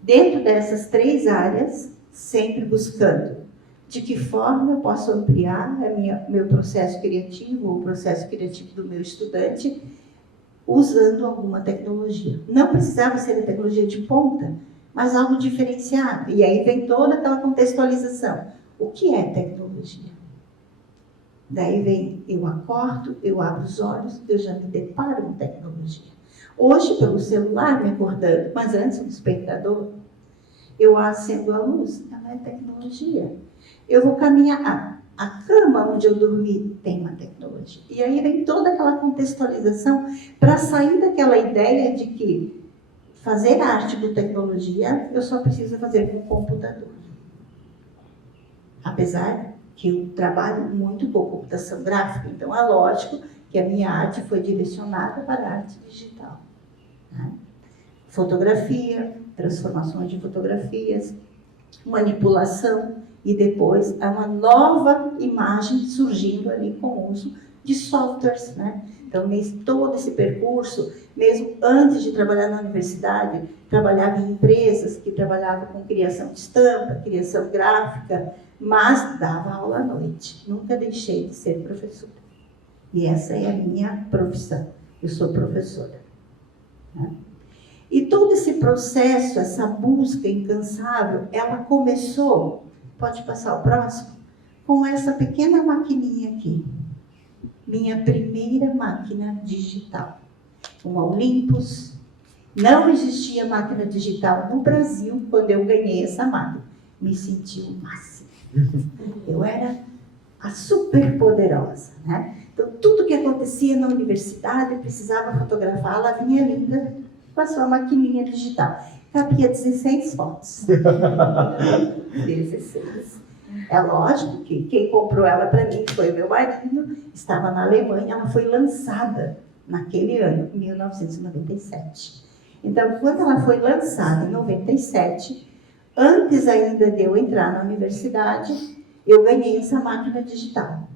Dentro dessas 3 áreas, sempre buscando de que forma eu posso ampliar meu processo criativo, ou o processo criativo do meu estudante, usando alguma tecnologia. Não precisava ser a tecnologia de ponta, mas algo diferenciado. E aí vem toda aquela contextualização. O que é tecnologia? Daí vem, eu acordo, eu abro os olhos, eu já me deparo com tecnologia. Hoje, pelo celular, me acordando, mas antes do despertador, eu acendo a luz, ela é tecnologia. Eu vou caminhar, a cama onde eu dormi tem uma tecnologia. E aí vem toda aquela contextualização para sair daquela ideia de que fazer arte com tecnologia, eu só preciso fazer com o computador. Apesar que eu trabalho muito com computação gráfica, então é lógico que a minha arte foi direcionada para a arte digital. Né? Fotografia, transformações de fotografias, manipulação e depois uma nova imagem surgindo ali com o uso de softwares, né? Então, todo esse percurso, mesmo antes de trabalhar na universidade, trabalhava em empresas que trabalhavam com criação de estampa, criação gráfica, mas dava aula à noite. Nunca deixei de ser professora. E essa é a minha profissão. Eu sou professora. Né? E todo esse processo, essa busca incansável, ela começou, pode passar o próximo, com essa pequena maquininha aqui. Minha primeira máquina digital. Uma Olympus. Não existia máquina digital no Brasil quando eu ganhei essa máquina. Me senti o máximo. Eu era a super poderosa, né? Então, tudo que acontecia na universidade, precisava fotografar, ela vinha linda com a sua maquininha digital. Cabia 16 fotos. 16. É lógico que quem comprou ela para mim foi o meu marido, estava na Alemanha, ela foi lançada naquele ano, 1997. Então, quando ela foi lançada em 97, antes ainda de eu entrar na universidade, eu ganhei essa máquina digital.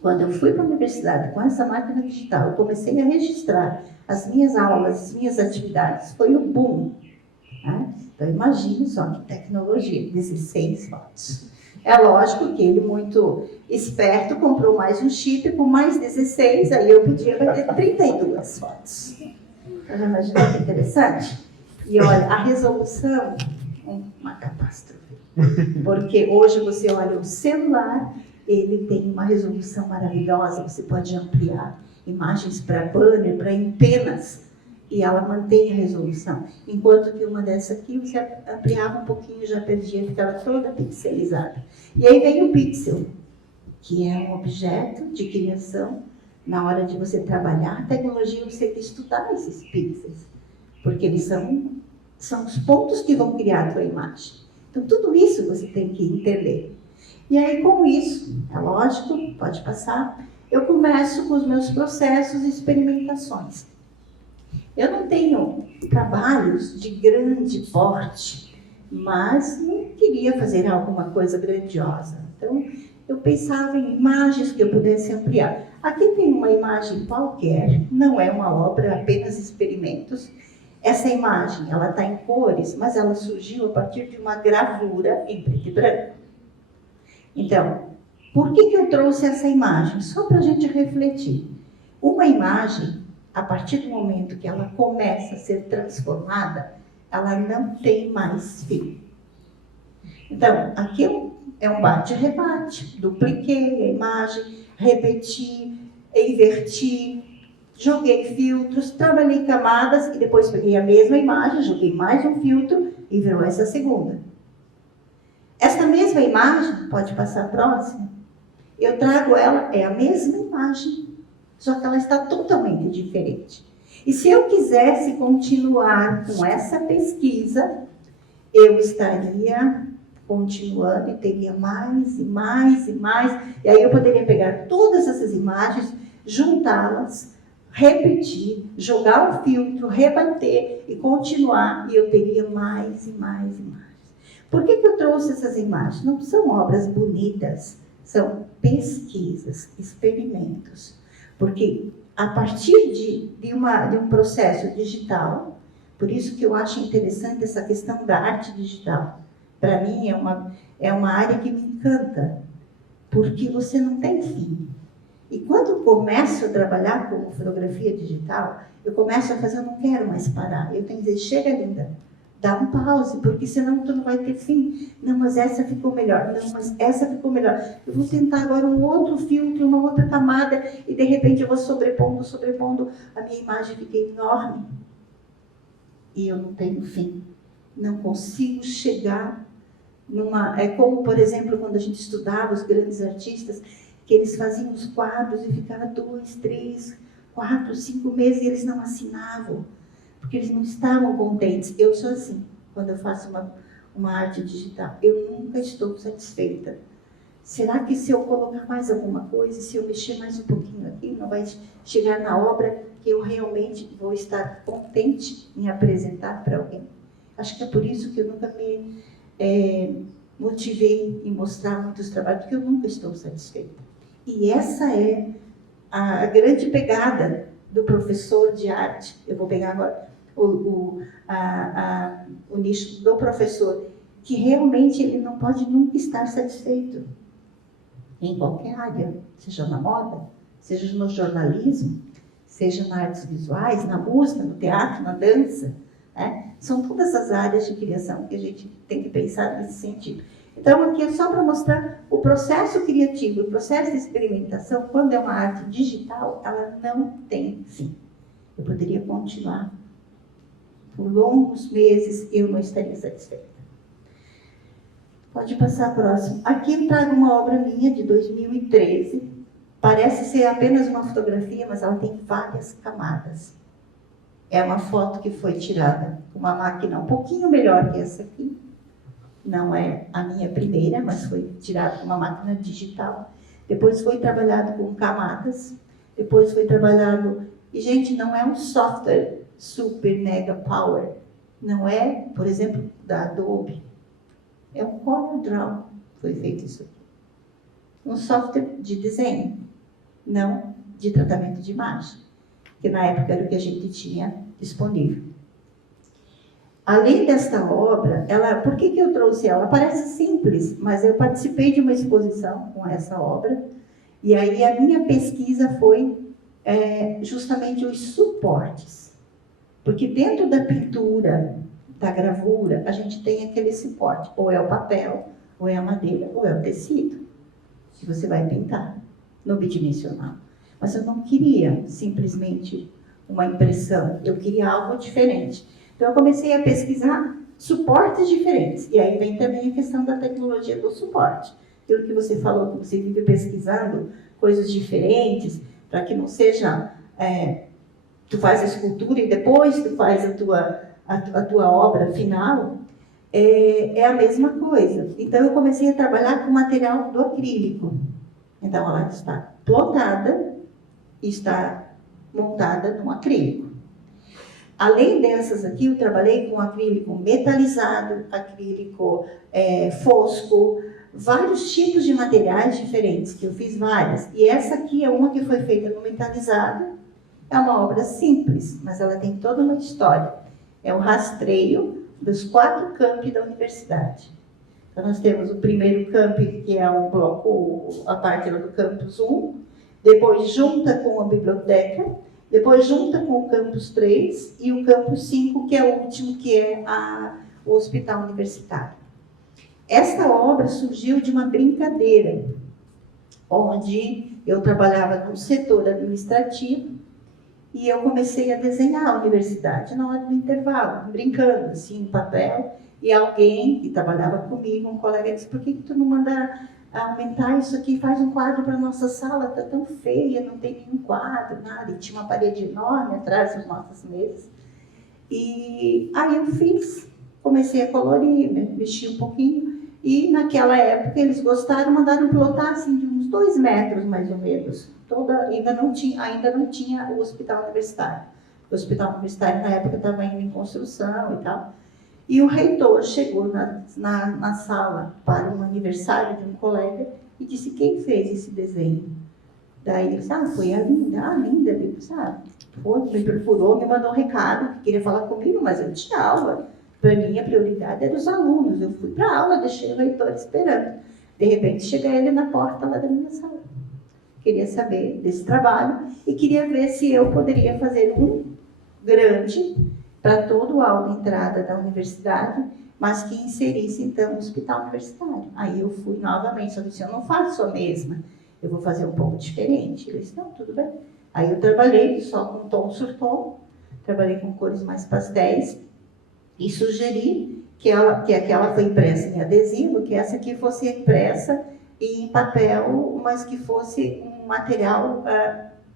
Quando eu fui para a universidade com essa máquina digital, eu comecei a registrar as minhas aulas, as minhas atividades, foi o boom. Né? Então, imagine só que tecnologia, 16 fotos. É lógico que ele, muito esperto, comprou mais um chip com mais 16, aí eu podia ter 32 fotos. Então, já imaginou que interessante? E olha, a resolução é uma catástrofe. Porque hoje você olha o celular, ele tem uma resolução maravilhosa, você pode ampliar imagens para banner, para empenas, e ela mantém a resolução. Enquanto que uma dessa aqui, você ampliava um pouquinho, já perdia, ficava toda pixelizada. E aí vem o pixel, que é um objeto de criação. Na hora de você trabalhar a tecnologia, você tem que estudar esses pixels, porque eles são os pontos que vão criar a tua imagem. Então, tudo isso você tem que entender. E aí, com isso, é lógico, pode passar, eu começo com os meus processos e experimentações. Eu não tenho trabalhos de grande porte, mas não queria fazer alguma coisa grandiosa. Então, eu pensava em imagens que eu pudesse ampliar. Aqui tem uma imagem qualquer, não é uma obra, apenas experimentos. Essa imagem, ela está em cores, mas ela surgiu a partir de uma gravura em preto e branco. Então, por que eu trouxe essa imagem? Só para a gente refletir. Uma imagem, a partir do momento que ela começa a ser transformada, ela não tem mais fim. Então, aqui é um bate-rebate. Dupliquei a imagem, repeti, inverti, joguei filtros, trabalhei camadas e depois peguei a mesma imagem, joguei mais um filtro e virou essa segunda. Essa mesma imagem, pode passar a próxima, eu trago ela, é a mesma imagem, só que ela está totalmente diferente. E se eu quisesse continuar com essa pesquisa, eu estaria continuando e teria mais e mais e mais. E aí eu poderia pegar todas essas imagens, juntá-las, repetir, jogar o filtro, rebater e continuar, e eu teria mais e mais e mais. Por que eu trouxe essas imagens? Não são obras bonitas, são pesquisas, experimentos. Porque a partir de um processo digital, por isso que eu acho interessante essa questão da arte digital. Para mim é uma área que me encanta, porque você não tem fim. E quando eu começo a trabalhar com fotografia digital, eu começo a fazer, eu não quero mais parar. Eu tenho que dizer, chega, linda, dá um pause, porque senão tu não vai ter fim. Não, mas essa ficou melhor. Não, mas essa ficou melhor. Eu vou tentar agora um outro filtro, uma outra camada, e de repente eu vou sobrepondo, a minha imagem fica enorme. E eu não tenho fim. Não consigo chegar numa... É como, por exemplo, quando a gente estudava os grandes artistas, que eles faziam os quadros e ficavam 2, 3, 4, 5 meses e eles não assinavam, porque eles não estavam contentes. Eu sou assim, quando eu faço uma arte digital, eu nunca estou satisfeita. Será que se eu colocar mais alguma coisa, se eu mexer mais um pouquinho aqui, não vai chegar na obra que eu realmente vou estar contente em apresentar para alguém? Acho que é por isso que eu nunca me motivei em mostrar muitos trabalhos, porque eu nunca estou satisfeita. E essa é a grande pegada do professor de arte. Eu vou pegar agora o nicho do professor, que realmente ele não pode nunca estar satisfeito em qualquer área, seja na moda, seja no jornalismo, seja nas artes visuais, na música, no teatro, na dança, né? São todas as áreas de criação que a gente tem que pensar nesse sentido. Então, aqui é só para mostrar o processo criativo, o processo de experimentação. Quando é uma arte digital, ela não tem fim. Eu poderia continuar por longos meses, eu não estaria satisfeita. Pode passar próximo. Aqui eu trago uma obra minha de 2013. Parece ser apenas uma fotografia, mas ela tem várias camadas. É uma foto que foi tirada com uma máquina um pouquinho melhor que essa aqui. Não é a minha primeira, mas foi tirada com uma máquina digital. Depois foi trabalhado com camadas. Depois foi trabalhado... E, gente, não é um software super mega power. Não é, por exemplo, da Adobe. É um CorelDRAW. Foi feito isso aqui. Um software de desenho, não de tratamento de imagem. Que na época era o que a gente tinha disponível. Além desta obra, por que eu trouxe ela? Parece simples, mas eu participei de uma exposição com essa obra, e aí a minha pesquisa foi justamente os suportes. Porque dentro da pintura, da gravura, a gente tem aquele suporte, ou é o papel, ou é a madeira, ou é o tecido, que você vai pintar no bidimensional. Mas eu não queria simplesmente uma impressão, eu queria algo diferente. Então, eu comecei a pesquisar suportes diferentes. E aí vem também a questão da tecnologia do suporte. Aquilo que você falou, que você vive pesquisando coisas diferentes, para que não seja... tu faz a escultura e depois tu faz a tua obra final. É a mesma coisa. Então, eu comecei a trabalhar com material do acrílico. Então, ela está plotada e está montada num acrílico. Além dessas aqui, eu trabalhei com acrílico metalizado, acrílico fosco, vários tipos de materiais diferentes, que eu fiz várias. E essa aqui é uma que foi feita no metalizado. É uma obra simples, mas ela tem toda uma história. É um rastreio dos 4 campi da universidade. Então, nós temos o primeiro campi, que é o bloco, a parte do campus 1, depois junta com a biblioteca, depois junta com o campus 3 e o campus 5, que é o último, que é o hospital universitário. Esta obra surgiu de uma brincadeira, onde eu trabalhava no setor administrativo e eu comecei a desenhar a universidade na hora do intervalo, brincando assim, no papel, e alguém que trabalhava comigo, um colega, disse: por que tu não manda aumentar isso aqui, faz um quadro para a nossa sala, está tão feia, não tem nenhum quadro, nada. E tinha uma parede enorme atrás das nossas mesas. E aí eu fiz, comecei a colorir, mexi um pouquinho, E naquela época eles gostaram, mandaram pilotar assim, de uns 2 metros mais ou menos. Ainda não tinha o hospital universitário. O hospital universitário na época estava ainda em construção e tal. E o reitor chegou na sala para um aniversário de um colega e disse: quem fez esse desenho? Daí ele disse: foi a Linda. A Linda, ele disse: me procurou, me mandou um recado, que queria falar comigo, mas eu tinha aula. Para mim, a prioridade era os alunos. Eu fui para a aula, deixei o reitor esperando. De repente, chega ele na porta lá da minha sala. Queria saber desse trabalho e queria ver se eu poderia fazer um grande para todo o hall de entrada da universidade, mas que inserisse, então, o hospital universitário. Aí eu fui novamente, só disse: eu não faço a mesma, eu vou fazer um pouco diferente. Ele disse: não, tudo bem. Aí eu trabalhei só com tom sur tom, trabalhei com cores mais pastéis, e sugeri que aquela foi impressa em adesivo, que essa aqui fosse impressa em papel, mas que fosse um material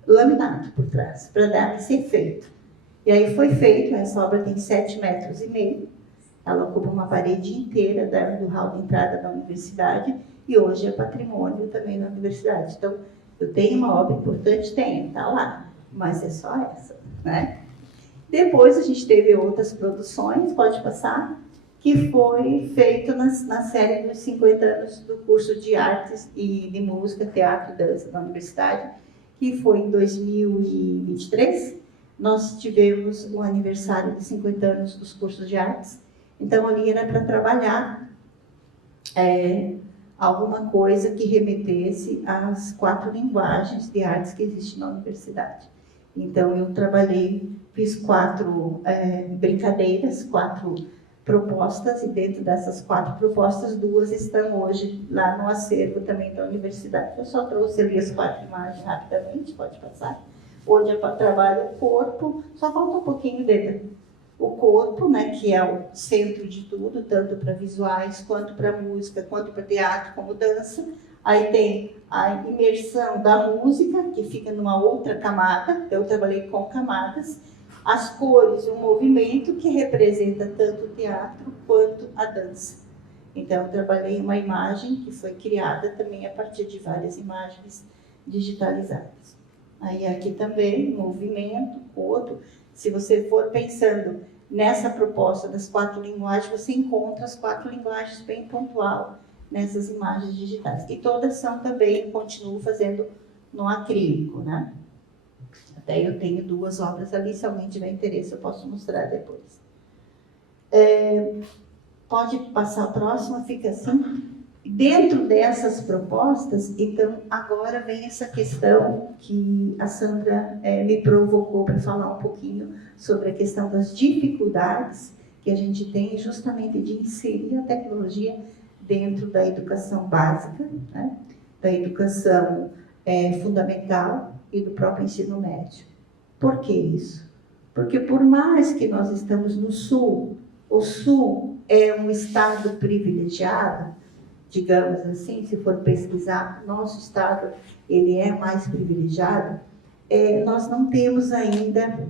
laminado por trás, para dar esse efeito. E aí foi feito, essa obra tem 7,5 metros, ela ocupa uma parede inteira do hall de entrada da universidade, e hoje é patrimônio também da universidade. Então, eu tenho uma obra importante? Tenho, está lá, mas é só essa, né? Depois a gente teve outras produções, pode passar, que foi feito na série dos 50 anos do curso de artes e de música, teatro e dança da universidade, que foi em 2023. Nós tivemos o aniversário de 50 anos dos cursos de artes, então ali era para trabalhar alguma coisa que remetesse às 4 linguagens de artes que existem na universidade. Então eu fiz 4 brincadeiras, 4 propostas, e dentro dessas 4 propostas, 2 estão hoje lá no acervo também da universidade. Eu só trouxe ali as 4 imagens rapidamente, pode passar. Onde eu trabalho o corpo, só falta um pouquinho dele. O corpo, né, que é o centro de tudo, tanto para visuais, quanto para música, quanto para teatro, como dança. Aí tem a imersão da música, que fica numa outra camada, eu trabalhei com camadas. As cores, o movimento, que representa tanto o teatro quanto a dança. Então, eu trabalhei uma imagem que foi criada também a partir de várias imagens digitalizadas. Aí aqui também, movimento, corpo. Se você for pensando nessa proposta das 4 linguagens, você encontra as 4 linguagens bem pontual nessas imagens digitais. E todas são também, continuo fazendo no acrílico, né? Até eu tenho 2 obras ali, se alguém tiver interesse eu posso mostrar depois. Pode passar a próxima, fica assim. Dentro dessas propostas, então, agora vem essa questão que a Sandra me provocou para falar um pouquinho sobre a questão das dificuldades que a gente tem justamente de inserir a tecnologia dentro da educação básica, né? Da educação fundamental e do próprio ensino médio. Por que isso? Porque por mais que nós estamos no Sul, o Sul é um estado privilegiado, digamos assim, se for pesquisar, nosso estado ele é mais privilegiado, nós não temos ainda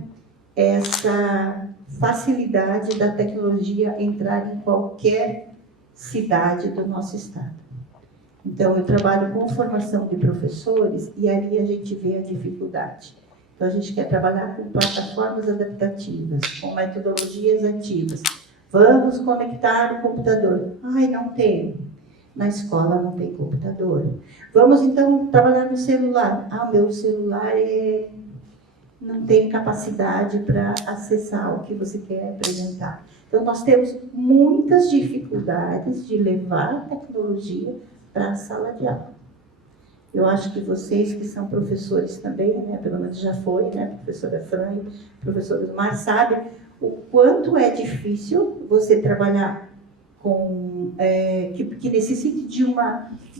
essa facilidade da tecnologia entrar em qualquer cidade do nosso estado. Então, eu trabalho com formação de professores e ali a gente vê a dificuldade. Então, a gente quer trabalhar com plataformas adaptativas, com metodologias ativas. Vamos conectar o computador. Ai, não tem. Na escola não tem computador. Vamos, então, trabalhar no celular. Ah, meu celular não tem capacidade para acessar o que você quer apresentar. Então, nós temos muitas dificuldades de levar a tecnologia para a sala de aula. Eu acho que vocês que são professores também, né, pelo menos já foi, né, professora Fran, professor Mar, sabe o quanto é difícil você trabalhar com, que necessite de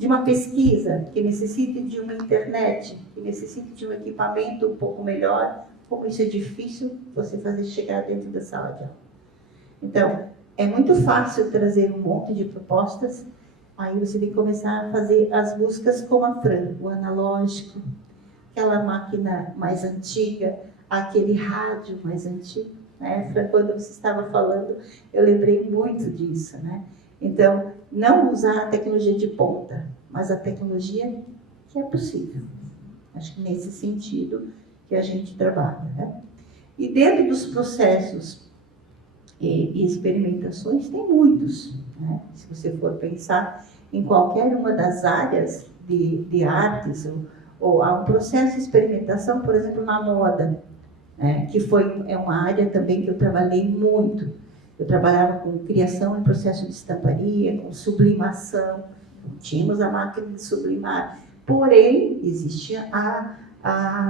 uma pesquisa, que necessite de uma internet, que necessite de um equipamento um pouco melhor, como isso é difícil você fazer chegar dentro da sala de aula. Então, é muito fácil trazer um monte de propostas, aí você tem que começar a fazer as buscas como a Fran, o analógico, aquela máquina mais antiga, aquele rádio mais antigo, né? Fran, quando você estava falando, eu lembrei muito disso, né? Então, não usar a tecnologia de ponta, mas a tecnologia que é possível. Acho que nesse sentido que a gente trabalha, né? E dentro dos processos e experimentações, tem muitos, né? Se você for pensar em qualquer uma das áreas de artes, ou há um processo de experimentação, por exemplo, na moda, né? Que é uma área também que eu trabalhei muito. Eu trabalhava com criação em processo de estamparia, com sublimação, tínhamos a máquina de sublimar, porém, existia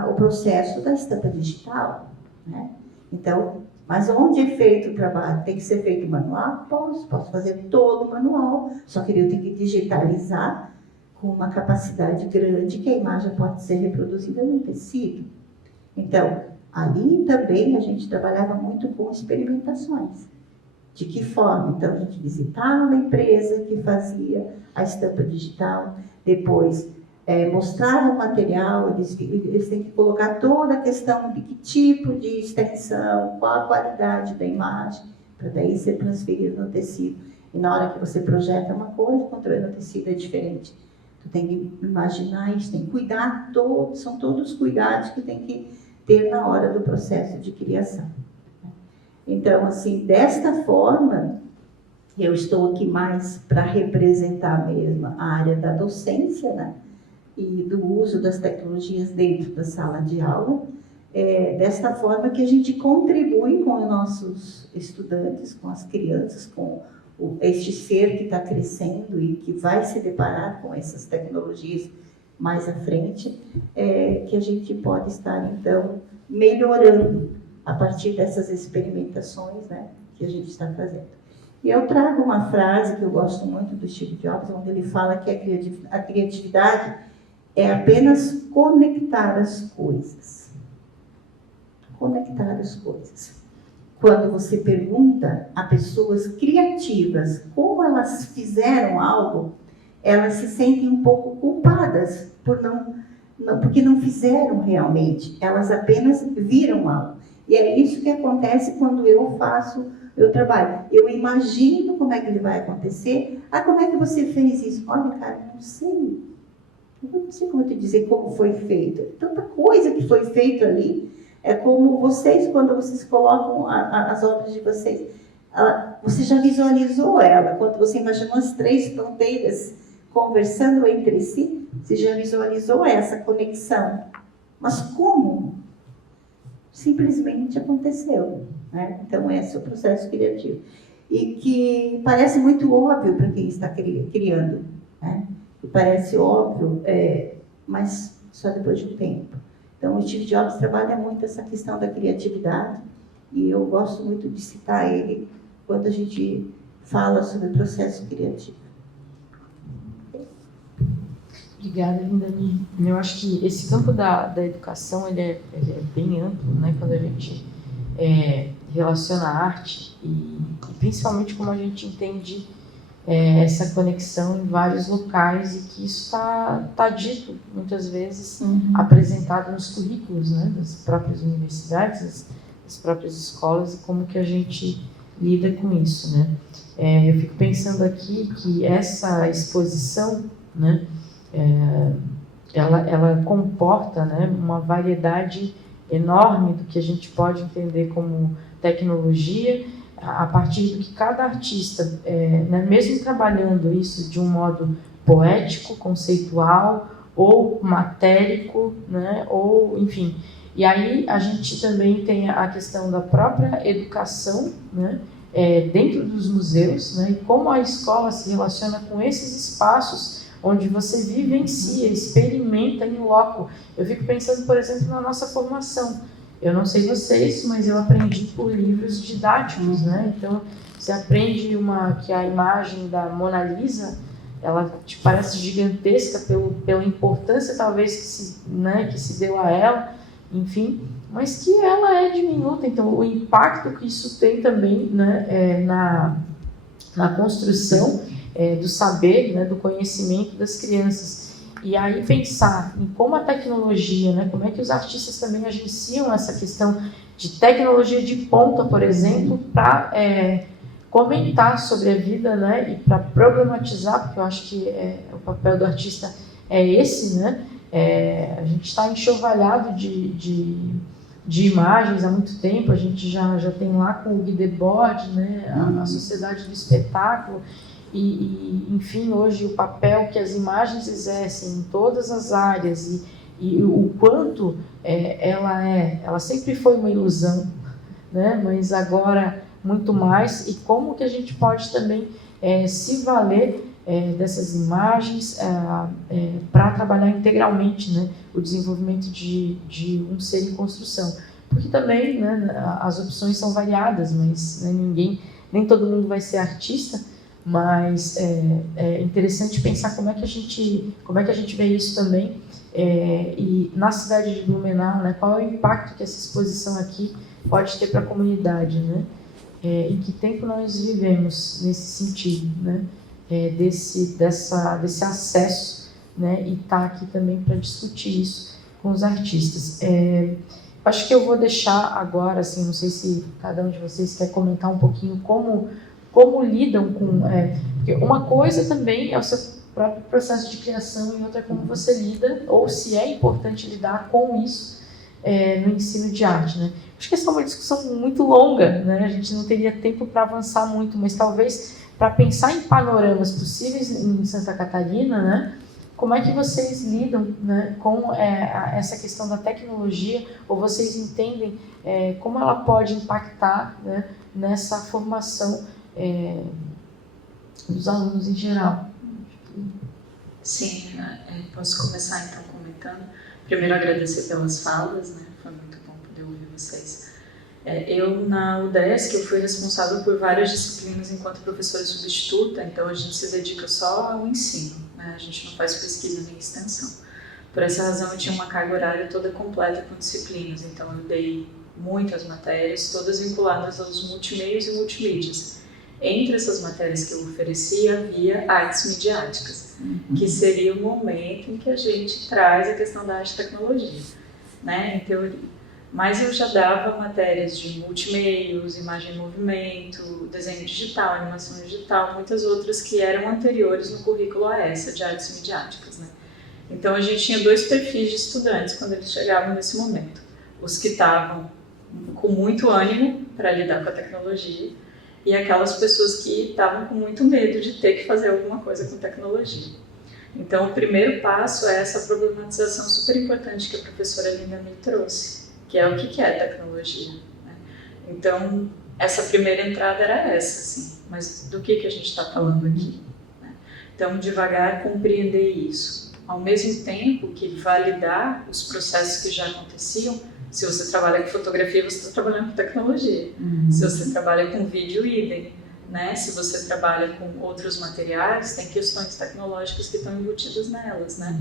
o processo da estampa digital, né? Então, mas onde é feito o trabalho? Tem que ser feito manual? Posso fazer todo manual, só que eu tenho que digitalizar com uma capacidade grande que a imagem pode ser reproduzida no tecido. Então, ali também a gente trabalhava muito com experimentações. De que forma? Então, a gente visitava a empresa que fazia a estampa digital, depois mostrava o material, eles têm que colocar toda a questão de que tipo de extensão, qual a qualidade da imagem, para daí ser transferido no tecido. E na hora que você projeta uma coisa, quando é no tecido é diferente. Tu tem que imaginar isso, tem que cuidar, são todos os cuidados que tem que ter na hora do processo de criação. Então, assim, desta forma, eu estou aqui mais para representar mesmo a área da docência, né? E do uso das tecnologias dentro da sala de aula, desta forma que a gente contribui com os nossos estudantes, com as crianças, com este ser que está crescendo e que vai se deparar com essas tecnologias mais à frente, que a gente pode estar, então, melhorando a partir dessas experimentações, né, que a gente está fazendo. E eu trago uma frase que eu gosto muito do Steve Jobs, onde ele fala que a criatividade é apenas conectar as coisas. Conectar as coisas. Quando você pergunta a pessoas criativas como elas fizeram algo, elas se sentem um pouco culpadas porque não fizeram realmente. Elas apenas viram algo. E é isso que acontece quando eu faço o trabalho. Eu imagino como é que ele vai acontecer. Como é que você fez isso? Olha, cara, não sei. Eu não sei como te dizer como foi feito. Tanta coisa que foi feita ali. É como vocês, quando vocês colocam as obras de vocês, você já visualizou ela. Quando você imaginou as 3 fronteiras conversando entre si, você já visualizou essa conexão. Mas como? Simplesmente aconteceu, né? Então, esse é o processo criativo. E que parece muito óbvio para quem está criando, né? E parece óbvio, mas só depois de um tempo. Então, o Steve Jobs trabalha muito essa questão da criatividade e eu gosto muito de citar ele quando a gente fala sobre o processo criativo. Obrigada, Lindani. Eu acho que esse campo da educação ele é bem amplo, né? Quando a gente relaciona a arte e principalmente como a gente entende essa conexão em vários locais e que isso está dito muitas vezes, apresentado nos currículos, né? Das próprias universidades, das próprias escolas e como que a gente lida com isso, né? Eu fico pensando aqui que essa exposição, né? Ela comporta, né, uma variedade enorme do que a gente pode entender como tecnologia, a partir do que cada artista, né, mesmo trabalhando isso de um modo poético, conceitual, ou matérico, né, ou enfim. E aí a gente também tem a questão da própria educação, né, dentro dos museus, né, e como a escola se relaciona com esses espaços onde você vivencia, experimenta em loco. Eu fico pensando, por exemplo, na nossa formação. Eu não sei vocês, mas eu aprendi por livros didáticos, né? Então, você aprende que a imagem da Mona Lisa, ela te parece gigantesca pela importância, talvez, que se deu a ela, enfim, mas que ela é diminuta. Então, o impacto que isso tem também, né, na construção do saber, né, do conhecimento das crianças. E aí pensar em como a tecnologia, né, como é que os artistas também agenciam essa questão de tecnologia de ponta, por exemplo, para comentar sobre a vida, né, e para problematizar, porque eu acho que o papel do artista é esse, né, a gente está enxovalhado de imagens há muito tempo, a gente já tem lá com o Guy Debord, né, a sociedade do espetáculo, e enfim, hoje o papel que as imagens exercem em todas as áreas e o quanto ela sempre foi uma ilusão, né, mas agora muito mais, e como que a gente pode também se valer dessas imagens para trabalhar integralmente, né, o desenvolvimento de um ser em construção. Porque também, né, as opções são variadas, mas, né, nem todo mundo vai ser artista, mas é interessante pensar como é que a gente vê isso também, e na cidade de Blumenau, né, qual é o impacto que essa exposição aqui pode ter para a comunidade, né? Em que tempo nós vivemos nesse sentido, né? Desse acesso, né? E estar aqui também para discutir isso com os artistas. Acho que eu vou deixar agora, assim, não sei se cada um de vocês quer comentar um pouquinho como lidam com... porque uma coisa também é o seu próprio processo de criação e outra é como você lida, ou se é importante lidar com isso no ensino de arte, né? Acho que essa é uma discussão muito longa, né? A gente não teria tempo para avançar muito, mas talvez para pensar em panoramas possíveis em Santa Catarina, né? Como é que vocês lidam, né, com essa questão da tecnologia, ou vocês entendem como ela pode impactar, né, nessa formação dos alunos em geral? Sim, posso começar então comentando. Primeiro agradecer pelas falas, né? Foi muito bom poder ouvir vocês. Eu na UDESC eu fui responsável por várias disciplinas enquanto professora substituta, então a gente se dedica só ao ensino, né? A gente não faz pesquisa nem extensão. Por essa razão eu tinha uma carga horária toda completa com disciplinas, então eu dei muitas matérias, todas vinculadas aos multimeios e multimídias. Entre essas matérias que eu oferecia havia artes midiáticas, que seria o momento em que a gente traz a questão da arte e tecnologia, né, em teoria. Mas eu já dava matérias de multimeios, imagem em movimento, desenho digital, animação digital, muitas outras que eram anteriores no currículo a essa, de artes midiáticas, né. Então a gente tinha dois perfis de estudantes quando eles chegavam nesse momento. Os que estavam com muito ânimo para lidar com a tecnologia e aquelas pessoas que estavam com muito medo de ter que fazer alguma coisa com tecnologia. Então, o primeiro passo é essa problematização super importante que a professora Linda me trouxe, que é o que é tecnologia, né? Então, essa primeira entrada era essa, assim, mas do que a gente está falando aqui, né? Então, devagar compreender isso. Ao mesmo tempo que validar os processos que já aconteciam. Se você trabalha com fotografia, você está trabalhando com tecnologia. Se você trabalha com vídeo, idem, né? Se você trabalha com outros materiais, tem questões tecnológicas que estão embutidas nelas, né?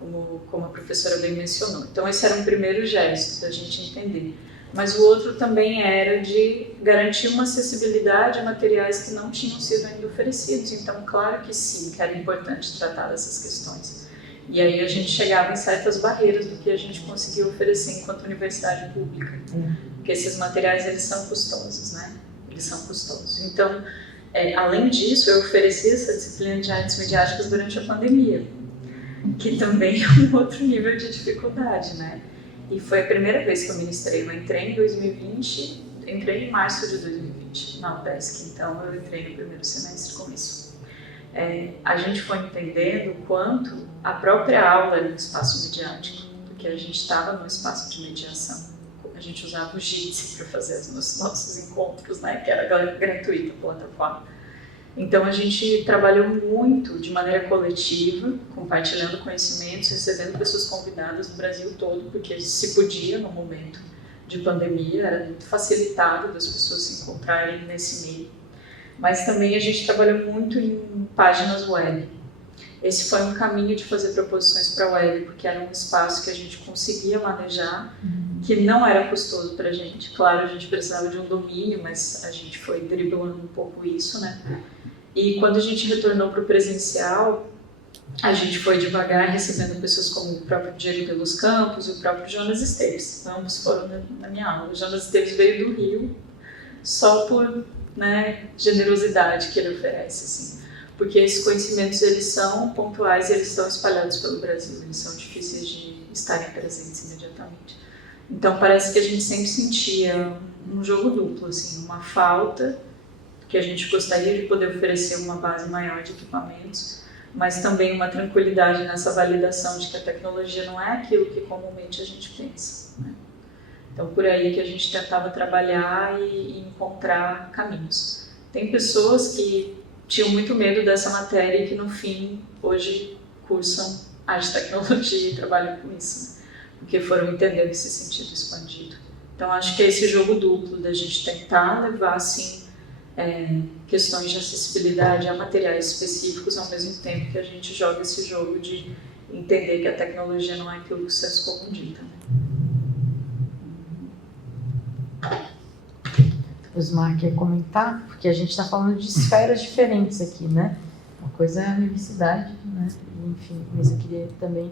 Como a professora bem mencionou. Então, esse era um primeiro gesto da gente entender. Mas o outro também era de garantir uma acessibilidade a materiais que não tinham sido ainda oferecidos. Então, claro que sim, que era importante tratar dessas questões. E aí a gente chegava em certas barreiras do que a gente conseguia oferecer enquanto universidade pública. Porque esses materiais, eles são custosos, né? Eles são custosos. Então, além disso, eu ofereci essa disciplina de artes midiáticas durante a pandemia, que também é um outro nível de dificuldade, né? E foi a primeira vez que eu ministrei. Eu entrei em 2020, entrei em março de 2020 na UDESC, então eu entrei no primeiro semestre com isso. A gente foi entendendo o quanto a própria aula era um espaço midiático, porque a gente estava no espaço de mediação. A gente usava o Jitsi para fazer os nossos encontros, né, que era gratuita a plataforma. Então a gente trabalhou muito de maneira coletiva, compartilhando conhecimentos, recebendo pessoas convidadas do Brasil todo, porque se podia no momento de pandemia, era muito facilitado das pessoas se encontrarem nesse meio. Mas também a gente trabalhou muito em páginas web. Esse foi um caminho de fazer proposições para a web, porque era um espaço que a gente conseguia manejar, que não era custoso para a gente. Claro, a gente precisava de um domínio, mas a gente foi driblando um pouco isso, né? E quando a gente retornou para o presencial, a gente foi devagar recebendo pessoas como o próprio Diego de los Campos e o próprio Jonas Esteves. Ambos foram na minha aula. O Jonas Esteves veio do Rio só por né, generosidade que ele oferece, assim. Porque esses conhecimentos, eles são pontuais e eles estão espalhados pelo Brasil, eles são difíceis de estarem presentes imediatamente. Então parece que a gente sempre sentia um jogo duplo, assim, uma falta, que a gente gostaria de poder oferecer uma base maior de equipamentos, mas também uma tranquilidade nessa validação de que a tecnologia não é aquilo que comumente a gente pensa, né? Então por aí que a gente tentava trabalhar e encontrar caminhos. Tem pessoas que tinham muito medo dessa matéria e que no fim hoje cursam arte e tecnologia e trabalham com isso, né? Porque foram entendendo esse sentido expandido. Então acho que é esse jogo duplo da gente tentar levar assim questões de acessibilidade a materiais específicos ao mesmo tempo que a gente joga esse jogo de entender que a tecnologia não é aquilo que o senso comum dita, né? O Osmar quer comentar, porque a gente está falando de esferas diferentes aqui, né? Uma coisa é a universidade, né? Enfim, mas eu queria também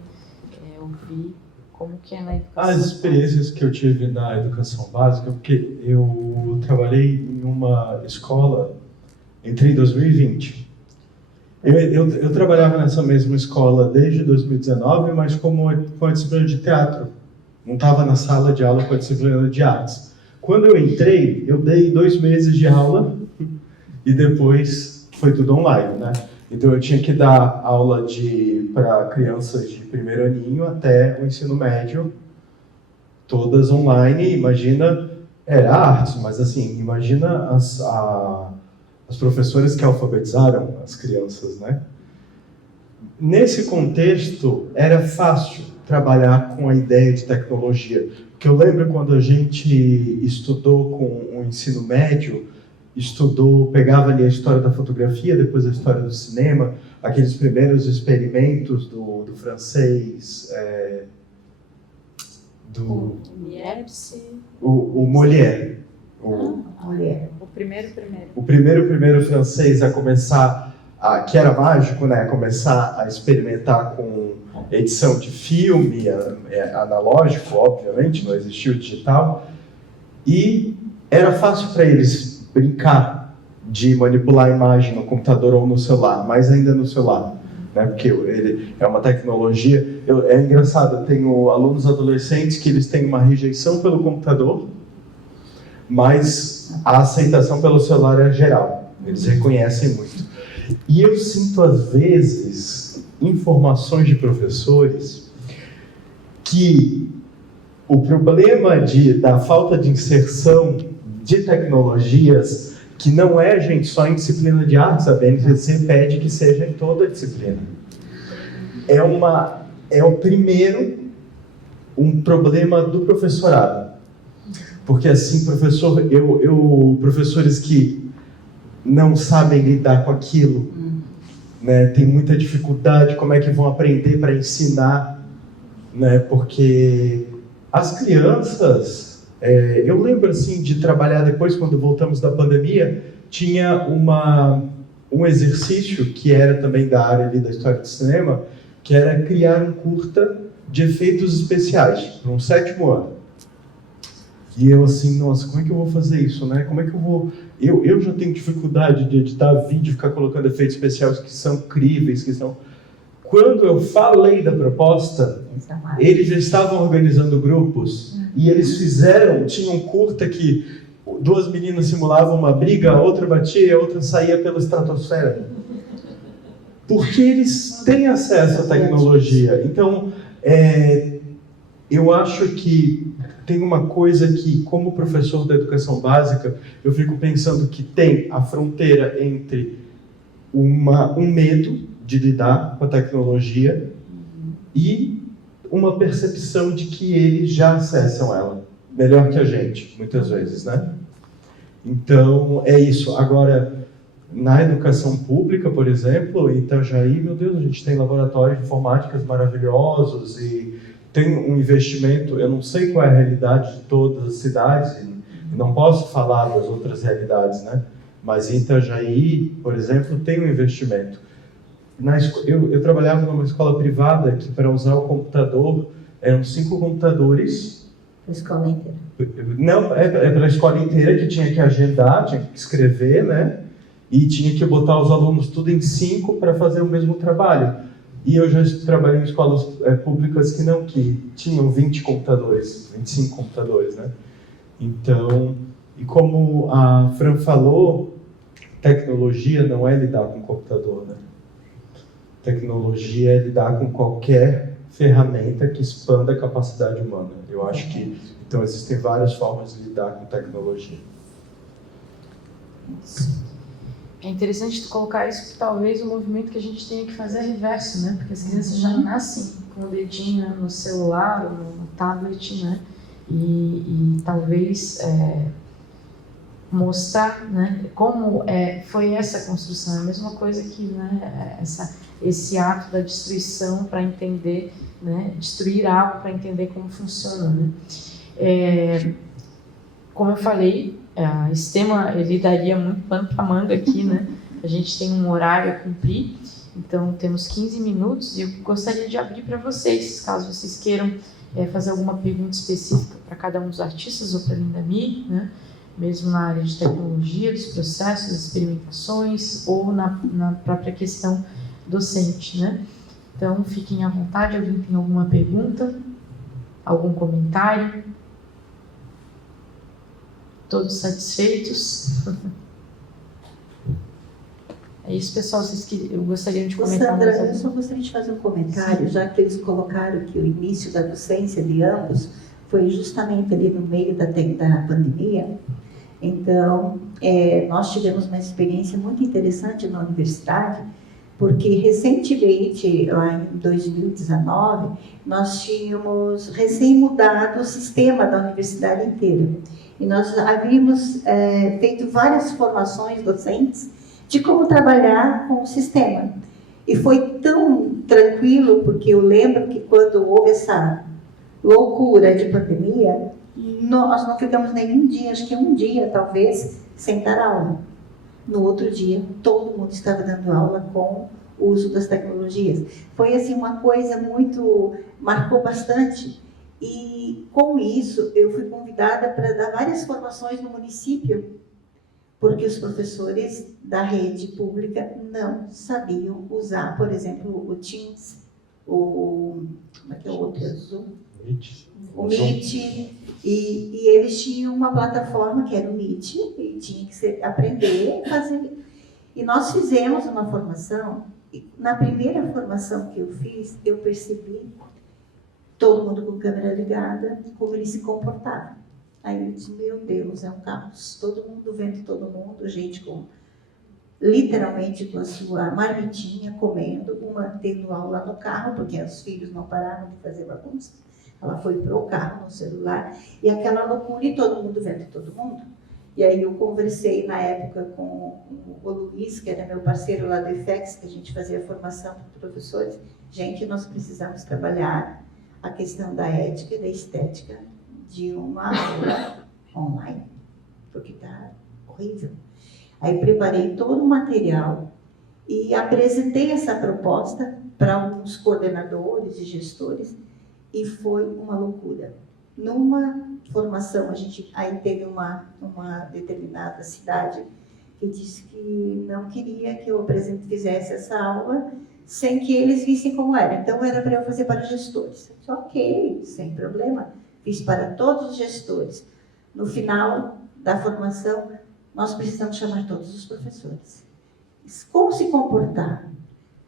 ouvir como que é na educação. As experiências que eu tive na educação básica, porque eu trabalhei em uma escola, entrei em 2020. Eu trabalhava nessa mesma escola desde 2019, mas com a disciplina de teatro. Não estava na sala de aula com a disciplina de artes. Quando eu entrei, eu dei 2 meses de aula e depois foi tudo online, né? Então eu tinha que dar aula para crianças de primeiro aninho até o ensino médio, todas online. Imagina, era artes, mas assim, imagina as professoras que alfabetizaram as crianças, né? Nesse contexto, era fácil trabalhar com a ideia de tecnologia. Porque eu lembro quando a gente estudou com o ensino médio, pegava ali a história da fotografia, depois a história do cinema, aqueles primeiros experimentos do francês, o Molière. O primeiro francês a começar, que era mágico, né? A começar a experimentar com edição de filme, analógico, obviamente, não existia o digital, e era fácil para eles brincar de manipular a imagem no computador ou no celular, mais ainda no celular, né? Porque ele é uma tecnologia. É engraçado, eu tenho alunos adolescentes que eles têm uma rejeição pelo computador, mas a aceitação pelo celular é geral, eles reconhecem muito. E eu sinto, às vezes, informações de professores que o problema da falta de inserção de tecnologias, que não é, gente, só em disciplina de artes, a BNCC pede que seja em toda a disciplina. É o primeiro um problema do professorado. Porque assim, professores que não sabem lidar com aquilo, né, tem muita dificuldade, como é que vão aprender para ensinar, né, porque as crianças, eu lembro assim de trabalhar depois, quando voltamos da pandemia, tinha um exercício que era também da área ali da história do cinema, que era criar um curta de efeitos especiais, para um 7º ano. E eu assim, nossa, como é que eu vou fazer isso, né? Como é que eu vou... Eu já tenho dificuldade de editar vídeo, ficar colocando efeitos especiais que são críveis, que são... Quando eu falei da proposta, eles já estavam organizando grupos e eles tinham um curta que 2 meninas simulavam uma briga, a outra batia e a outra saía pela estratosfera. Porque eles têm acesso à tecnologia. Então, eu acho que tem uma coisa que, como professor da educação básica, eu fico pensando que tem a fronteira entre um medo de lidar com a tecnologia e uma percepção de que eles já acessam ela melhor que a gente, muitas vezes, né? Então, é isso. Agora, na educação pública, por exemplo, em Itajaí, meu Deus, a gente tem laboratórios de informáticas maravilhosos e tem um investimento, eu não sei qual é a realidade de todas as cidades, e não posso falar das outras realidades, né? Mas em Itajaí, por exemplo, tem um investimento. Eu trabalhava numa escola privada que, para usar o computador, eram 5 computadores Para a escola inteira. Não, é para a escola inteira que tinha que agendar, tinha que escrever, né? E tinha que botar os alunos tudo em 5 para fazer o mesmo trabalho. E eu já trabalhei em escolas públicas que tinham 20 computadores, 25 computadores, né? Então, e como a Fran falou, tecnologia não é lidar com computador, né? Tecnologia é lidar com qualquer ferramenta que expanda a capacidade humana. Eu acho que, então, existem várias formas de lidar com tecnologia. É interessante tu colocar isso, que talvez o movimento que a gente tenha que fazer é reverso, né? Porque as crianças já nascem com o dedinho no celular ou no tablet, né? E talvez mostrar, né, como foi essa construção. É a mesma coisa que, né, esse ato da destruição para entender, né, destruir algo para entender como funciona, né? Como eu falei, esse tema ele daria muito pano para manga aqui, né? A gente tem um horário a cumprir, então temos 15 minutos e eu gostaria de abrir para vocês, caso vocês queiram fazer alguma pergunta específica para cada um dos artistas ou para a Linda Mi, né? Mesmo na área de tecnologia, dos processos, das experimentações ou na própria questão docente, né? Então fiquem à vontade. Alguém tem alguma pergunta? Algum comentário? Todos satisfeitos? É isso, pessoal. Eu gostaria de comentar. Sandra, eu só gostaria de fazer um comentário, já que eles colocaram que o início da docência de ambos foi justamente ali no meio da pandemia. Então, nós tivemos uma experiência muito interessante na universidade, porque recentemente, lá em 2019, nós tínhamos recém-mudado o sistema da universidade inteira. E nós havíamos feito várias formações docentes de como trabalhar com o sistema. E foi tão tranquilo, porque eu lembro que quando houve essa loucura de pandemia, nós não ficamos nenhum dia, acho que um dia talvez, sem dar aula. No outro dia, todo mundo estava dando aula com o uso das tecnologias. Foi assim uma coisa muito, marcou bastante. E com isso, eu fui convidada para dar várias formações no município, porque os professores da rede pública não sabiam usar, por exemplo, o Teams, como é que é o outro? O Meet, e eles tinham uma plataforma que era o Meet, e tinha que aprender a fazer. E nós fizemos uma formação, e na primeira formação que eu fiz, eu percebi todo mundo com câmera ligada, como eles se comportavam. Aí eu disse, meu Deus, é um caos. Todo mundo vendo todo mundo, gente literalmente com a sua marmitinha, comendo, uma tendo aula no carro, porque os filhos não pararam de fazer bagunça. Ela foi para o carro, no celular, e aquela loucura, e todo mundo vendo todo mundo. E aí eu conversei na época com o Luiz, que era meu parceiro lá do IFEX, que a gente fazia formação para professores. Gente, nós precisamos trabalhar a questão da ética e da estética de uma aula online, porque está horrível. Aí preparei todo o material e apresentei essa proposta para alguns coordenadores e gestores e foi uma loucura. Numa formação, aí teve uma determinada cidade que disse que não queria que eu fizesse essa aula sem que eles vissem como era. Então, era para eu fazer para os gestores. Eu disse, ok, sem problema. Fiz para todos os gestores. No final da formação, nós precisamos chamar todos os professores. Como se comportar?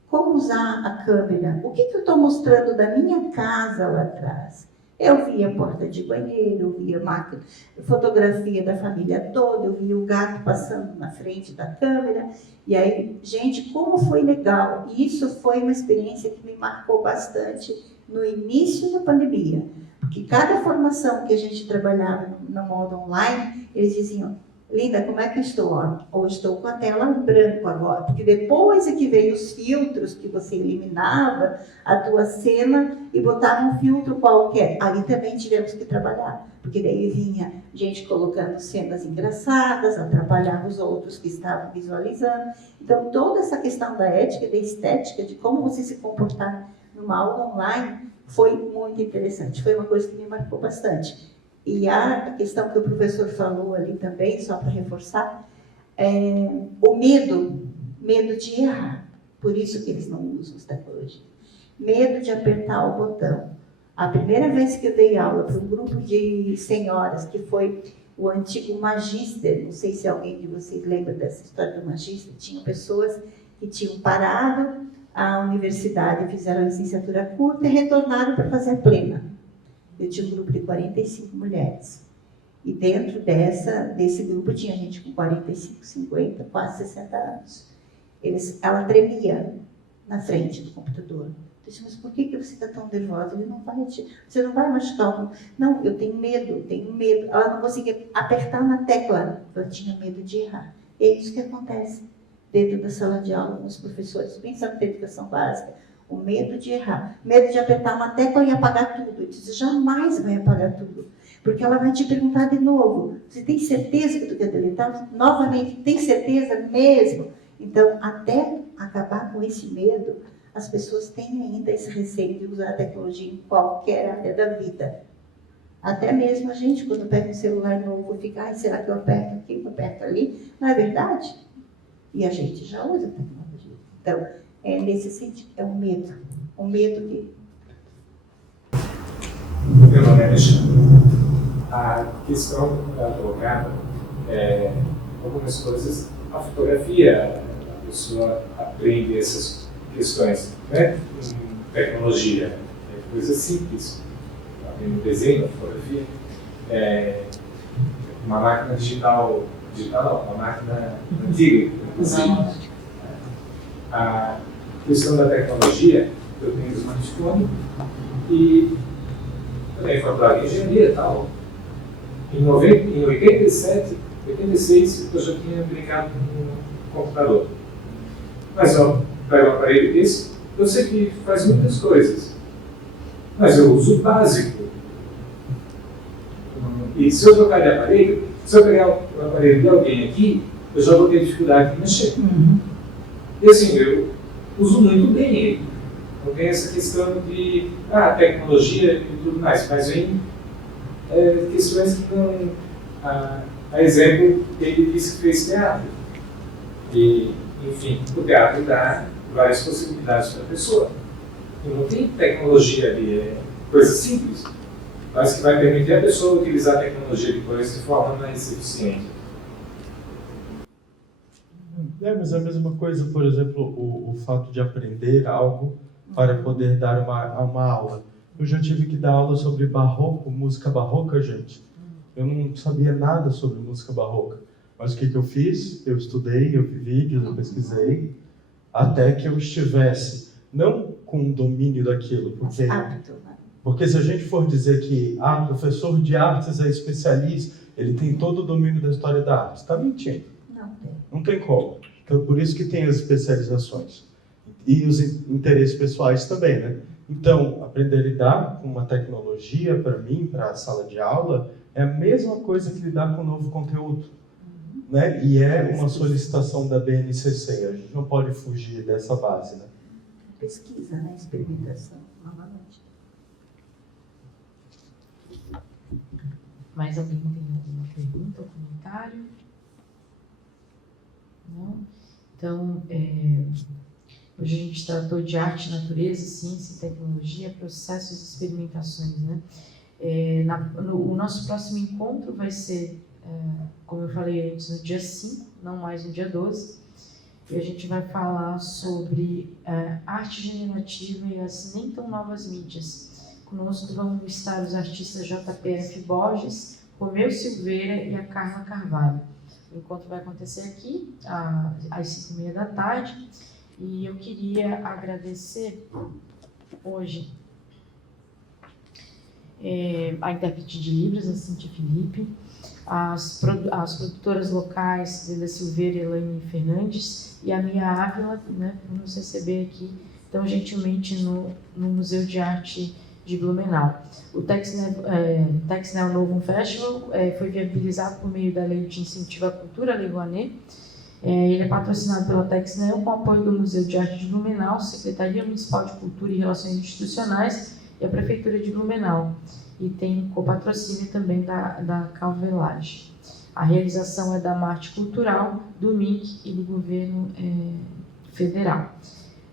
Como usar a câmera? O que eu estou mostrando da minha casa lá atrás? Eu via porta de banheiro, eu via máquina, fotografia da família toda, eu via o gato passando na frente da câmera. E aí, gente, como foi legal. E isso foi uma experiência que me marcou bastante no início da pandemia. Porque cada formação que a gente trabalhava no modo online, eles diziam, Linda, como é que eu estou? Ou estou com a tela em branco agora, porque depois é que veio os filtros que você eliminava a tua cena e botava um filtro qualquer. Ali também tivemos que trabalhar, porque daí vinha gente colocando cenas engraçadas, atrapalhava os outros que estavam visualizando. Então, toda essa questão da ética, da estética, de como você se comportar numa aula online, foi muito interessante. Foi uma coisa que me marcou bastante. E a questão que o professor falou ali também, só para reforçar, é o medo de errar. Por isso que eles não usam essa tecnologia. Medo de apertar o botão. A primeira vez que eu dei aula para um grupo de senhoras, que foi o antigo Magíster, não sei se alguém de vocês lembra dessa história do Magíster, tinham pessoas que tinham parado a universidade, fizeram a licenciatura curta e retornaram para fazer a plena. Eu tinha um grupo de 45 mulheres. E dentro desse grupo tinha gente com 45, 50, quase 60 anos. Ela tremia na frente do computador. Eu disse, mas por que você está tão nervosa? Ele não vai você não vai machucar. Não, eu tenho medo. Ela não conseguia apertar na tecla. Ela tinha medo de errar. É isso que acontece dentro da sala de aula com os professores, principalmente da educação básica. O medo de errar. Medo de apertar uma tecla e apagar tudo. Eu disse, jamais vai apagar tudo. Porque ela vai te perguntar de novo. Você tem certeza que tu quer deletar? Novamente, tem certeza mesmo? Então, até acabar com esse medo, as pessoas têm ainda esse receio de usar a tecnologia em qualquer área da vida. Até mesmo a gente, quando pega um celular novo, fica, será que eu aperto aqui, eu aperto ali? Não é verdade? E a gente já usa a tecnologia. Então, nesse sentido, é um medo. Um medo que... Meu nome é Alexandre. A questão colocada é algumas coisas. A fotografia, a pessoa aprende essas questões, né? Tecnologia, é coisa simples. Aprende desenho, a fotografia. Uma máquina digital não, uma máquina antiga, inclusive. A questão da tecnologia, eu tenho um smartphone e também faculdade de engenharia e tal. Em 87, 86, eu já tinha brincado com o computador. Mas eu pego um aparelho desse, eu sei que faz muitas coisas. Mas eu uso o básico. E se eu trocar de aparelho, se eu pegar o aparelho de alguém aqui, eu já vou ter dificuldade de mexer. E assim, eu uso muito bem ele. Não tem essa questão de tecnologia e tudo mais, mas vem questões que não... A exemplo, ele disse que fez teatro. E, enfim, o teatro dá várias possibilidades para a pessoa. E não tem tecnologia ali, é coisa simples, mas que vai permitir a pessoa utilizar a tecnologia depois de forma mais eficiente. Mas é a mesma coisa, por exemplo, o fato de aprender algo para poder dar uma aula. Eu já tive que dar aula sobre barroco, música barroca, gente. Eu não sabia nada sobre música barroca. Mas o que eu fiz? Eu estudei, eu vi vídeos, eu pesquisei, até que eu estivesse, não com o domínio daquilo, porque se a gente for dizer que professor de artes é especialista, ele tem todo o domínio da história da arte, está mentindo. Não tem como. Então, por isso que tem as especializações. E os interesses pessoais também, né? Então, aprender a lidar com uma tecnologia, para mim, para a sala de aula, é a mesma coisa que lidar com um novo conteúdo. Né? E é uma solicitação da BNCC, a gente não pode fugir dessa base. Né? Pesquisa, né? Experimentação, novamente. Mais alguém tem alguma pergunta ou comentário? Não? Então, hoje a gente tratou de arte, natureza, ciência e tecnologia, processos e experimentações, né? O nosso próximo encontro vai ser, como eu falei antes, no dia 5, não mais no dia 12, e a gente vai falar sobre arte generativa e as nem tão novas mídias. Conosco vão estar os artistas JPF Borges, Romeu Silveira e a Carla Carvalho. O encontro vai acontecer aqui às 5h30 da tarde, e eu queria agradecer hoje a intérprete de Libras, a Cíntia Felipe, as produtoras locais, Zeda Silveira e Elaine Fernandes, e a Mia Ávila, né, por nos receber aqui tão gentilmente no Museu de Arte de Blumenau. O Texnel Novo Festival foi viabilizado por meio da Lei de Incentivo à Cultura, a Lei Rouanet. Ele é patrocinado pela Texnel com apoio do Museu de Arte de Blumenau, Secretaria Municipal de Cultura e Relações Institucionais e a Prefeitura de Blumenau, e tem copatrocínio também da Calvelage. A realização é da Marte Cultural, do MIC e do Governo Federal.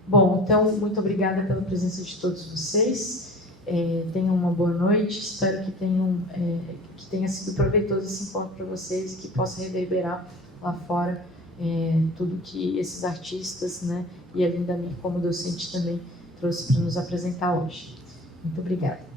Bom, então, muito obrigada pela presença de todos vocês. Tenham uma boa noite. Espero que tenha sido proveitoso esse encontro para vocês e que possa reverberar lá fora tudo que esses artistas, né, e a Linda Mir como docente também trouxe para nos apresentar hoje. Muito obrigada.